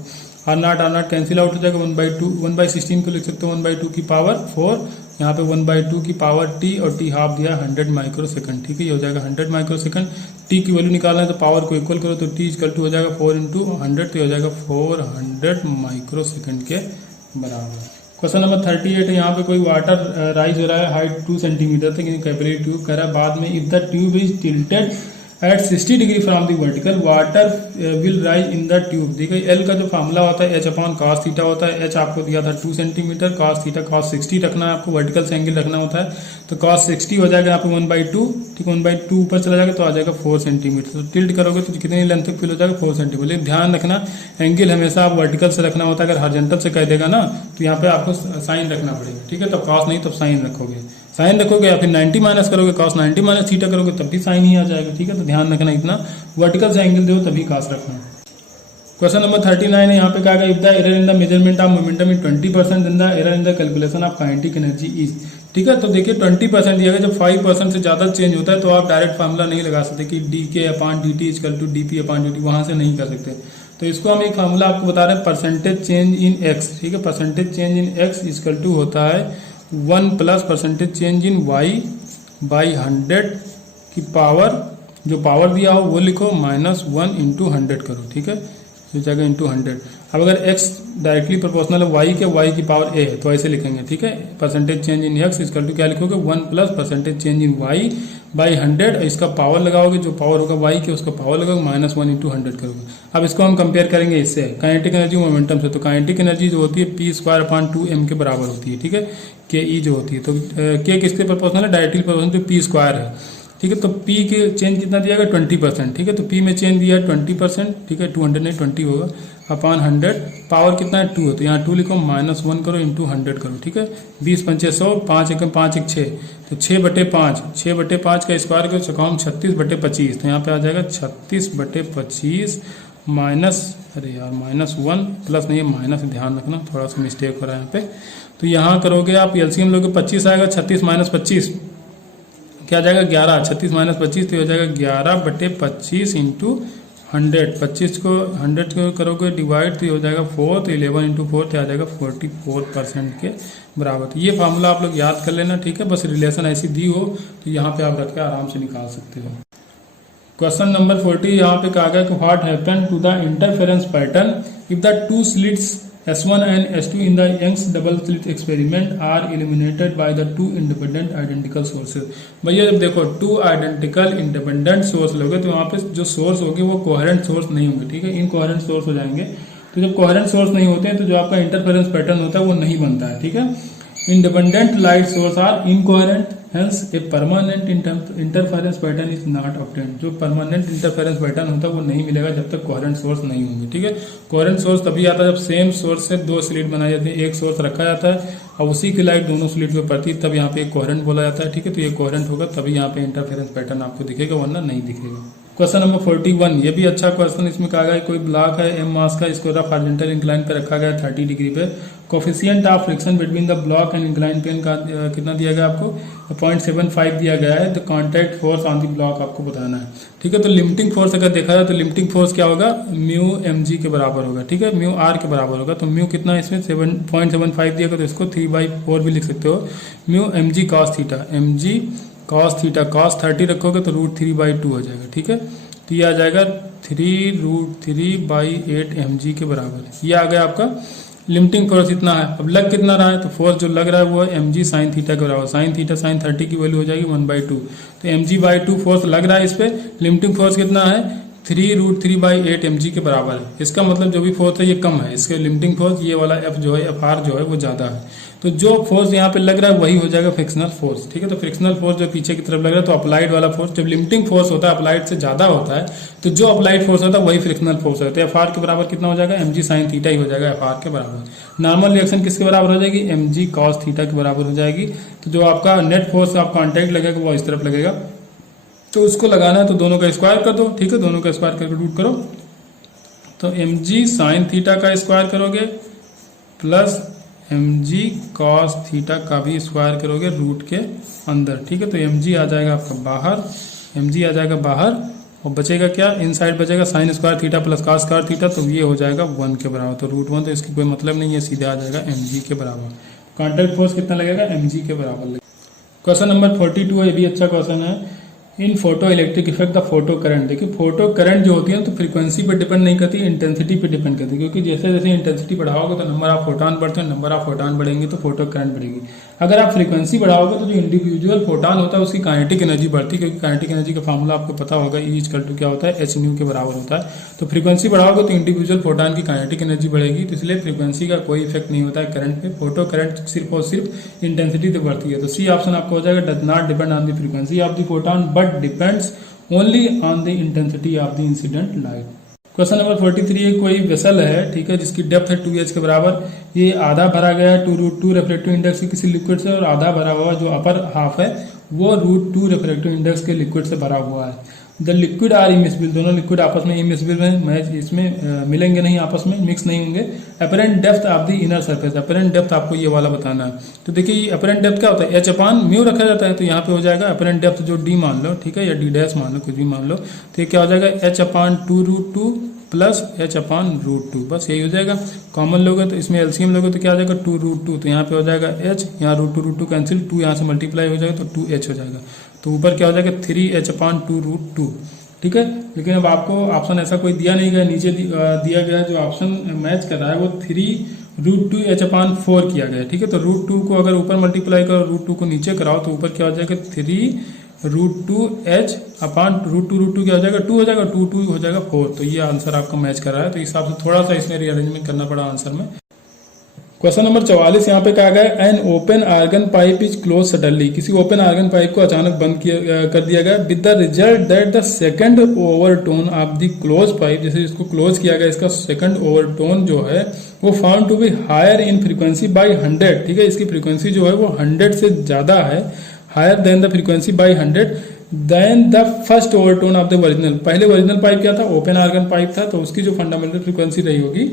R0 कैंसिल आउट हो जाएगा, 1/16 को लिख सकते हो 1/2 की पावर 4, यहाँ पे 1/2 की पावर t, और t हाफ दिया 100 माइक्रोसेकंड, ठीक है, ये हो जाएगा 100 माइक्रोसेकंड। t की वैल्यू निकालना है तो पावर को इक्वल करो, तो t इक्वल टू हो जाएगा 4 × 100, तो हो जाएगा 400 माइक्रोसेकंड के बराबर। क्वेश्चन नंबर 38 है, यहाँ पे कोई वाटर राइज हो रहा है, हाइट 2 सेंटीमीटर तक, कैपिलरी ट्यूब कह रहा है। बाद में if the tube is tilted at 60 degree from the vertical, water will rise in the tube. देखिए एल का जो फार्मूला होता है H/cos थीटा होता है। H आपको दिया था 2 सेंटीमीटर, cos थीटा cos 60 रखना है आपको, वर्टिकल से एंगल रखना होता है, तो cos 60 हो जाएगा यहाँ पे 1/2, ठीक, 1/2 ऊपर चला जाएगा तो आ जाएगा 4 सेंटीमीटर। तो टिल्ट करोगे तो कितनी लेंथ तक फिल हो जाएगा, 4 सेंटीमीटर। लेकिन ध्यान रखना एंगल हमेशा आप वर्टिकल से रखना होता है, अगर हॉरिजॉन्टल से कह देगा ना तो यहाँ पे आपको साइन रखना पड़ेगा, ठीक है, तब cos नहीं तब साइन रखोगे, साइन रखोगे या फिर 90 माइनस करोगे, cos 90 माइनस थीटा करोगे तब भी साइन ही आ जाएगा, ठीक है। तो ध्यान रखना इतना, वर्टिकल से एंगल दो तभी cos रखना। क्वेश्चन नंबर 39 है, यहाँ पे कहा गया if the error in the measurement of momentum is 20%, then the error in the calculation of kinetic energy is, ठीक है। तो देखिए 20% दिया गया, जब 5% से ज्यादा चेंज होता है तो आप डायरेक्ट फार्मूला नहीं लगा सकते कि dk/dt इक्वल टू dp/dt, वहां से नहीं कर सकते। तो इसको हम एक फार्मूला आपको बता रहे हैं, परसेंटेज चेंज इन x, ठीक है, percentage change in x equal to होता है 1 plus percentage change in y by 100 की पावर, जो पावर दिया हो वो लिखो, -1 × 100 करो, ठीक है, इस जगह इंटू 100। अब अगर x डायरेक्टली प्रोपोर्शनल है y के, y की पावर a है, तो ऐसे लिखेंगे, ठीक है, percentage change in x equal to क्या लिखोगे, 1 plus percentage change in y by 100, इसका पावर लगाओगे, जो पावर होगा y के उसका पावर लगाओगे, -1 × 100 करोगे। अब इसको हम कंपेयर करेंगे इससे काइनेटिक एनर्जी मोमेंटम से, तो काइनेटिक एनर्जी जो होती है p²/2m के बराबर होती है, ठीक है, के जो होती है, तो k किसके प्रोपोर्शनल है, डायरेक्टली प्रोपोर्शनल टू p² है, ठीक है। तो p के चेंज कितना दिया गया, 20%, ठीक है, तो p में चेंज दिया 20%, ठीक है, 200 नहीं 20 होगा, अपॉन 100, पावर कितना है 2 है, तो यहाँ 2 लिखो, -1 करो इंटू 100 करो, ठीक है, 20 × 5 = 100, 5 × 5 = 6, तो 6/5, 6/5 का स्क्वायर करो, चौकाम 36/25, तो यहाँ पे आ जाएगा 36/25 माइनस, अरे यार -1 प्लस नहीं है माइनस, ध्यान रखना थोड़ा सा मिस्टेक हो रहा है यहाँ पे। तो यहाँ करोगे आप एलसीएम लोगे, 25 आएगा, 36 - 25 क्या जाएगा 11, 36 - 25 तो हो जाएगा 11/25 इंटू 100, 25 को 100 को करोगे डिवाइड तो हो जाएगा 4, तो 11 × 4 तो आ जाएगा 44% के बराबर। तो ये फार्मूला आप लोग याद कर लेना, ठीक है, बस रिलेशन ऐसी दी हो तो यहाँ पे आप रख के आराम से निकाल सकते हो। क्वेश्चन नंबर 40 यहाँ पे कहा गया कि what happen to the interference pattern if the two slits S1 and S2 in the Young's double slit experiment are eliminated by the two independent identical sources। भैया जब देखो टू आइडेंटिकल इंडिपेंडेंट सोर्स लोगे तो वहाँ पे जो source होंगे वो कोहेरेंट सोर्स नहीं होंगे, ठीक है, इनकोहेरेंट सोर्स हो जाएंगे। तो जब कोहेरेंट सोर्स नहीं होते हैं तो जो आपका इंटरफेरेंस पैटर्न होता है वो नहीं बनता है, ठीक है। Independent light source are incoherent, hence a permanent interference pattern is not obtained. जो परमानेंट इंटरफेरेंस पैटर्न होता है वो नहीं मिलेगा जब तक कोहेरेंट सोर्स नहीं होंगे, ठीक है। कोहेरेंट सोर्स तभी आता है जब सेम सोर्स से दो स्लिट बनाई जाती है, एक सोर्स रखा जाता है और उसी की लाइट दोनों स्लिट पे पड़ती है, तब यहाँ पे एक कोहेरेंट बोला जाता है, ठीक है। तो ये कोहेरेंट होगा तभी यहाँ पे इंटरफेरेंस पैटर्न आपको दिखेगा, वरना नहीं दिखेगा। क्वेश्चन नंबर 41, ये भी अच्छा क्वेश्चन। इसमें कहा गया कोई ब्लॉक है M मास का, इसको रफ हॉरिजॉन्टल इंक्लाइन पे रखा गया 30 डिग्री पे। Coefficient of friction between the block and incline plane का कितना दिया गया आपको, 0.75 दिया गया है। तो contact force on the block आपको बताना है, ठीक है। तो लिमिटिंग फोर्स अगर देखा जाए तो लिमिटिंग फोर्स क्या होगा, म्यू mg के बराबर होगा, ठीक है, म्यू r के बराबर होगा। तो म्यू कितना इसमें 7.75 दिया गया, तो इसको 3/4 भी लिख सकते हो। Mu mg cos theta, mg cos theta, cos 30 रखोगे तो √3/2 हो जाएगा, ठीक है। तो ये आ जाएगा 3√3/8 mg के बराबर। ये आ गया आपका लिमिटिंग फोर्स इतना है। अब लग कितना रहा है, तो फोर्स जो लग रहा है वो है mg sin थीटा के बराबर। sin थीटा sin 30 की वैल्यू हो जाएगी 1/2, तो mg/2 फोर्स लग रहा है इस पे। लिमिटिंग फोर्स कितना है, 3√3/8 mg के बराबर है। इसका मतलब जो भी फोर्स है ये कम है, इसके लिमिटिंग फोर्स ये वाला F जो है, Fr जो है वो ज्यादा है। तो जो फोर्स यहाँ पे लग रहा है वही हो जाएगा फ्रिक्शनल फोर्स, ठीक है। तो फ्रिक्शनल फोर्स जो पीछे की तरफ लग रहा है, तो अप्लाइड वाला फोर्स, जब लिमिटिंग फोर्स होता है अप्लाइड से ज्यादा होता है, तो जो अप्लाइड फोर्स होता है वही फ्रिक्शनल फोर्स होता है। Fr के बराबर कितना हो जाएगा, mg sin थीटा ही हो जाएगा Fr के बराबर। नॉर्मल रिएक्शन किसके बराबर हो जाएगी, mg cos थीटा के बराबर हो जाएगी। तो जो आपका नेट फोर्स आप कॉन्टैक्ट लगेगा वो इस तरफ लगेगा, तो उसको लगाना है तो दोनों का स्क्वायर कर दो, ठीक है। दोनों का स्क्वायर करके रूट करो, तो mg sin थीटा का स्क्वायर करोगे प्लस mg cos थीटा का भी स्क्वायर करोगे रूट के अंदर, ठीक है। तो mg आ जाएगा आपका बाहर, mg आ जाएगा बाहर और बचेगा क्या, इनसाइड बचेगा sin square theta plus cos square theta, तो ये हो जाएगा 1 के बराबर। तो √1, तो इसकी कोई मतलब नहीं है, सीधे आ जाएगा mg के बराबर। कॉन्टैक्ट फोर्स कितना लगेगा, mg के बराबर लगेगा। क्वेश्चन नंबर 42 है, ये भी अच्छा क्वेश्चन है। In photo electric effect the photo current. देखिए फोटो करंट जो होती है तो फ्रीक्वेंसी पे डिपेंड नहीं करती, इंटेंसिटी पे डिपेंड करती है। क्योंकि जैसे जैसे इंटेंसिटी बढ़ाओगे तो नंबर ऑफ फोटॉन बढ़ते हैं, नंबर ऑफ फोटॉन बढ़ेंगे तो फोटो करंट बढ़ेगी। अगर आप फ्रीक्वेंसी बढ़ाओगे तो जो इंडिविजुअल फोटॉन होता है उसकी काइनेटिक एनर्जी बढ़ती है, क्योंकि काइनेटिक एनर्जी का फॉर्मूला आपको पता होगा, E क्या होता है, h न्यू के बराबर होता है। तो फ्रीक्वेंसी बढ़ाओगे तो इंडिविजुअल फोटॉन की काइनेटिक एनर्जी बढ़ेगी, तो इसलिए फ्रीक्वेंसी का कोई इफेक्ट नहीं होता है करंट पे। फोटो करंट सिर्फ और सिर्फ इंटेंसिटी से बढ़ती है। तो सी ऑप्शन आपको हो जाएगा, does not depend on the frequency of the photon but depends only on the intensity of the incident light. Question number 43, कोई वेसल है, ठीक है, जिसकी डेप्थ है 2h के बराबर। ये आधा भरा गया है 2√2 रिफ्लेक्टिव इंडेक्स के किसी लिक्विड से, और आधा भरा हुआ जो अपर हाफ है वो √2 रिफ्लेक्टिव इंडेक्स के लिक्विड से भरा हुआ है। द लिक्विड आर इमिसिबल, दोनों लिक्विड आपस में इमिसिबल है, मैच इसमें मिलेंगे नहीं, आपस में मिक्स नहीं होंगे। Apparent depth of the inner surface, apparent depth आपको ये वाला बताना है। तो देखिए अपरेंट डेप्थ क्या होता है, h/μ रखा जाता है, तो यहाँ पे हो जाएगा अपरेंट डेप्थ जो d मान लो, ठीक है, या d' मान लो, कुछ भी मान लो, तो ये क्या हो जाएगा h/2√2 प्लस h/√2, बस यही हो जाएगा। कॉमन लोगे तो इसमें एलसीएम लोगे तो क्या हो जाएगा 2√2, तो यहाँ पे हो जाएगा h, यहाँ √2 कैंसिल, 2 यहाँ से मल्टीप्लाई हो जाएगा तो 2h हो जाएगा। तो ऊपर क्या हो जाएगा 3h/2√2, ठीक है। लेकिन अब आपको ऑप्शन ऐसा कोई दिया नहीं गया, नीचे दिया गया जो ऑप्शन मैच कर रहा है वो 3√2h/4 किया गया है, ठीक है। तो √2 को अगर ऊपर मल्टीप्लाई करो, √2 को नीचे कराओ तो ऊपर क्या हो जाएगा 3√2h/√2 क्या हो जाएगा 2 हो जाएगा, 2 हो जाएगा 4। तो ये आंसर आपका मैच कर रहा है, तो इस हिसाब से थोड़ा सा इसमें रीअरेंजमेंट करना पड़ा आंसर में। क्वेश्चन नंबर 44 यहाँ पे कहा गया an open organ pipe is close suddenly. किसी ओपन आर्गन पाइप को अचानक बंद कर दिया गया with the result that the second overtone of the close pipe, जैसे इसको क्लोज किया गया इसका सेकंड ओवरटोन जो है वो found to be higher in frequency by 100, ठीक है। इसकी फ्रीक्वेंसी जो है वो 100 से ज्यादा है, higher than the frequency by 100 then the first overtone of the original. पहले ओरिजिनल पाइप क्या था, ओपन आर्गन पाइप था, तो उसकी जो फंडामेंटल फ्रीक्वेंसी रही होगी,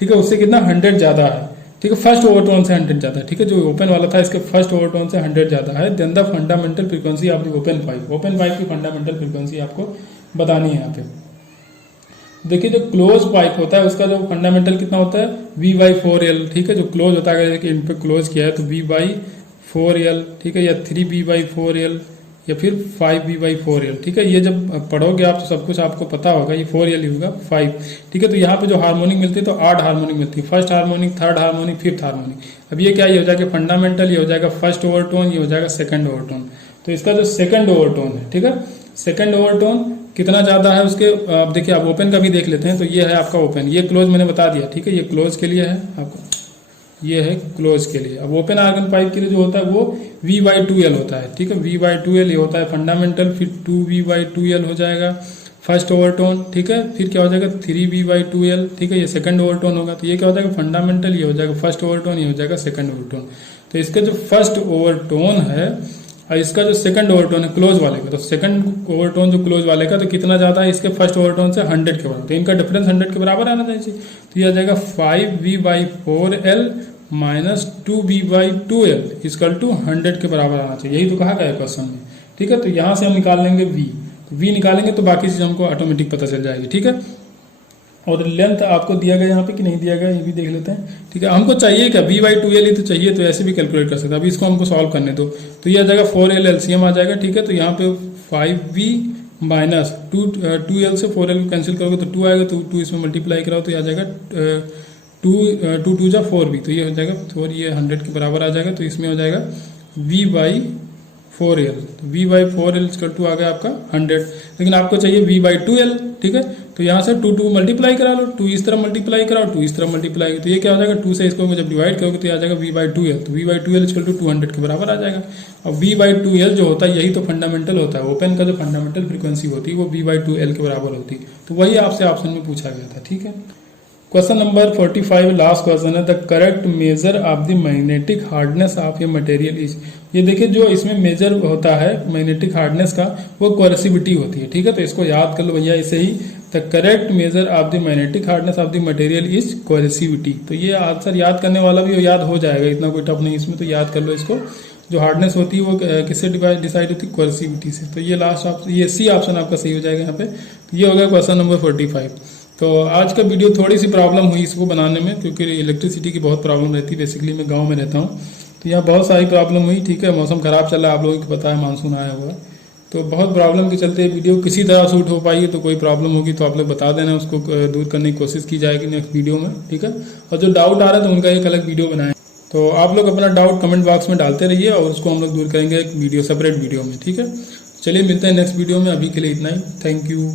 ठीक है, उससे कितना 100 ज्यादा है, ठीक है, फर्स्ट ओवरटोन से 100 ज्यादा है, ठीक है। जो ओपन वाला था इसके फर्स्ट ओवरटोन से 100 ज्यादा है। Then the fundamental frequency of the open pipe, open pipe की फंडामेंटल फ्रीक्वेंसी आपको बतानी है यहाँ पे। देखिए जो क्लोज पाइप होता है उसका जो फंडामेंटल कितना होता है V/4L, ठीक है। जो क्लोज होता है इन पे क्लोज किया है तो V/4L, ठीक है, या 3V/4L या फिर 5v/4l। ठीक है, ये जब पढ़ोगे आप तो सब कुछ आपको पता होगा, ये 4l ही होगा 5। ठीक है, तो यहाँ पे जो हार्मोनिक मिलती है तो 8 हार्मोनिक मिलती है, first harmonic, third harmonic, fifth harmonic. अब ये क्या, ये हो जाएगा फंडामेंटल, ये हो जाएगा फर्स्ट ओवरटोन, ये हो जाएगा सेकंड ओवरटोन। तो इसका जो सेकंड ओवरटोन है, ठीक है, सेकंड ओवरटोन कितना ज्यादा है उसके, अब देखिए आप ओपन का भी देख लेते हैं। तो ये है आपका ओपन, ये क्लोज मैंने बता दिया। ठीक है, ये क्लोज के लिए है आपका, ये है क्लोज के लिए। अब ओपन आर्गन पाइप के लिए जो होता है वो V/2L होता है। ठीक है, V/2L ये होता है फंडामेंटल, फिर 2V/2L हो जाएगा फर्स्ट ओवरटोन। ठीक है, फिर क्या हो जाएगा 3V/2L। ठीक है, ये सेकंड ओवरटोन होगा। तो ये क्या हो जाएगा फंडामेंटल, ये हो जाएगा फर्स्ट ओवरटोन, ये हो जाएगा सेकंड ओवरटोन। तो इसका जो फर्स्ट ओवरटोन है और इसका जो सेकंड ओवरटोन है क्लोज वाले का, तो सेकंड ओवरटोन जो क्लोज वाले का तो कितना ज्यादा है इसके फर्स्ट ओवरटोन से 100 के बराबर। तो इनका डिफरेंस 100 के बराबर आना चाहिए। तो ये आ जाएगा 5V/4L minus 2V/2L equal to 100 के बराबर आना चाहिए। यही तो कहा गया है क्वेश्चन में। ठीक है, तो यहां से हम निकाल लेंगे V। तो V निकालेंगे तो बाकी चीज हमको ऑटोमेटिक पता चल जाएगी। ठीक है, और लेंथ आपको दिया गया यहाँ पे कि नहीं दिया गया ये भी देख लेते हैं। ठीक है, हमको चाहिए क्या V/2L ही तो चाहिए, तो ऐसे भी कैलकुलेट कर सकते हैं। अभी इसको हमको सॉल्व करने दो। तो ये आ जाएगा 4L LCM आ जाएगा। ठीक है, तो यहाँ पे 5V माइनस 2L से 4L को कैंसिल करोगे तो 2 आएगा, तो 2 इसमें मल्टीप्लाई कराओ तो ये आ जाएगा 2 4V। तो ये हो जाएगा 4, ये 100 के बराबर आ जाएगा। तो इसमें हो जाएगा V/4L। तो V/4L इक्वल टू आ गया आपका 100, लेकिन आपको चाहिए V/2L। ठीक है, तो यहाँ से 2 मल्टीप्लाई करा लो, 2 इस तरह मल्टीप्लाई कराओ, 2 इस तरह मल्टीप्लाई। तो ये क्या हो जाएगा 2 से इसको जब डिवाइड करोगे तो ये आ जाएगा V/2L। तो V/2L इक्वल टू 200 के बराबर आ जाएगा। अब V/2L जो होता है यही तो फंडामेंटल होता है। ओपन का जो फंडामेंटल फ्रीक्वेंसी होती है वो V/2L के बराबर होती है। तो वही आपसे ऑप्शन में पूछा गया था। ठीक है, क्वेश्चन नंबर 45 लास्ट क्वेश्चन है, the correct measure of the magnetic hardness of a material is. ये देखिए जो इसमें मेजर होता है मैग्नेटिक हार्डनेस का वो कोरेसिविटी होती है। ठीक है, तो इसको याद कर लो भैया ऐसे ही, the correct measure of the magnetic hardness of the material is coercivity. तो ये आंसर याद करने वाला भी याद हो जाएगा, इतना कोई टफ नहीं इसमें। तो याद कर लो इसको, जो हार्डनेस होती है वो किससे डिसाइड होती है, कोरेसिविटी से। तो ये लास्ट ऑप्शन, ये सी ऑप्शन आपका सही हो जाएगा यहाँ पे। तो ये हो गया क्वेश्चन नंबर 45। तो आज का वीडियो थोड़ी सी प्रॉब्लम हुई इसको बनाने में, क्योंकि इलेक्ट्रिसिटी की बहुत प्रॉब्लम रहती है। बेसिकली मैं गांव में रहता हूं, तो यहाँ बहुत सारी प्रॉब्लम हुई। ठीक है, मौसम खराब चल रहा है, आप लोगों को पता है, मानसून आया हुआ, तो बहुत प्रॉब्लम के चलते वीडियो किसी तरह शूट हो पाई है। तो कोई प्रॉब्लम होगी तो आप लोग बता देना, उसको दूर करने की कोशिश की जाएगी नेक्स्ट वीडियो में। ठीक है, और जो डाउट आ रहा है तो उनका एक अलग वीडियो बनाए। तो आप लोग अपना डाउट कमेंट बॉक्स में डालते रहिए और उसको हम लोग दूर करेंगे एक वीडियो, सेपरेट वीडियो में। ठीक है, चलिए मिलते हैं नेक्स्ट वीडियो में। अभी के लिए इतना ही, थैंक यू।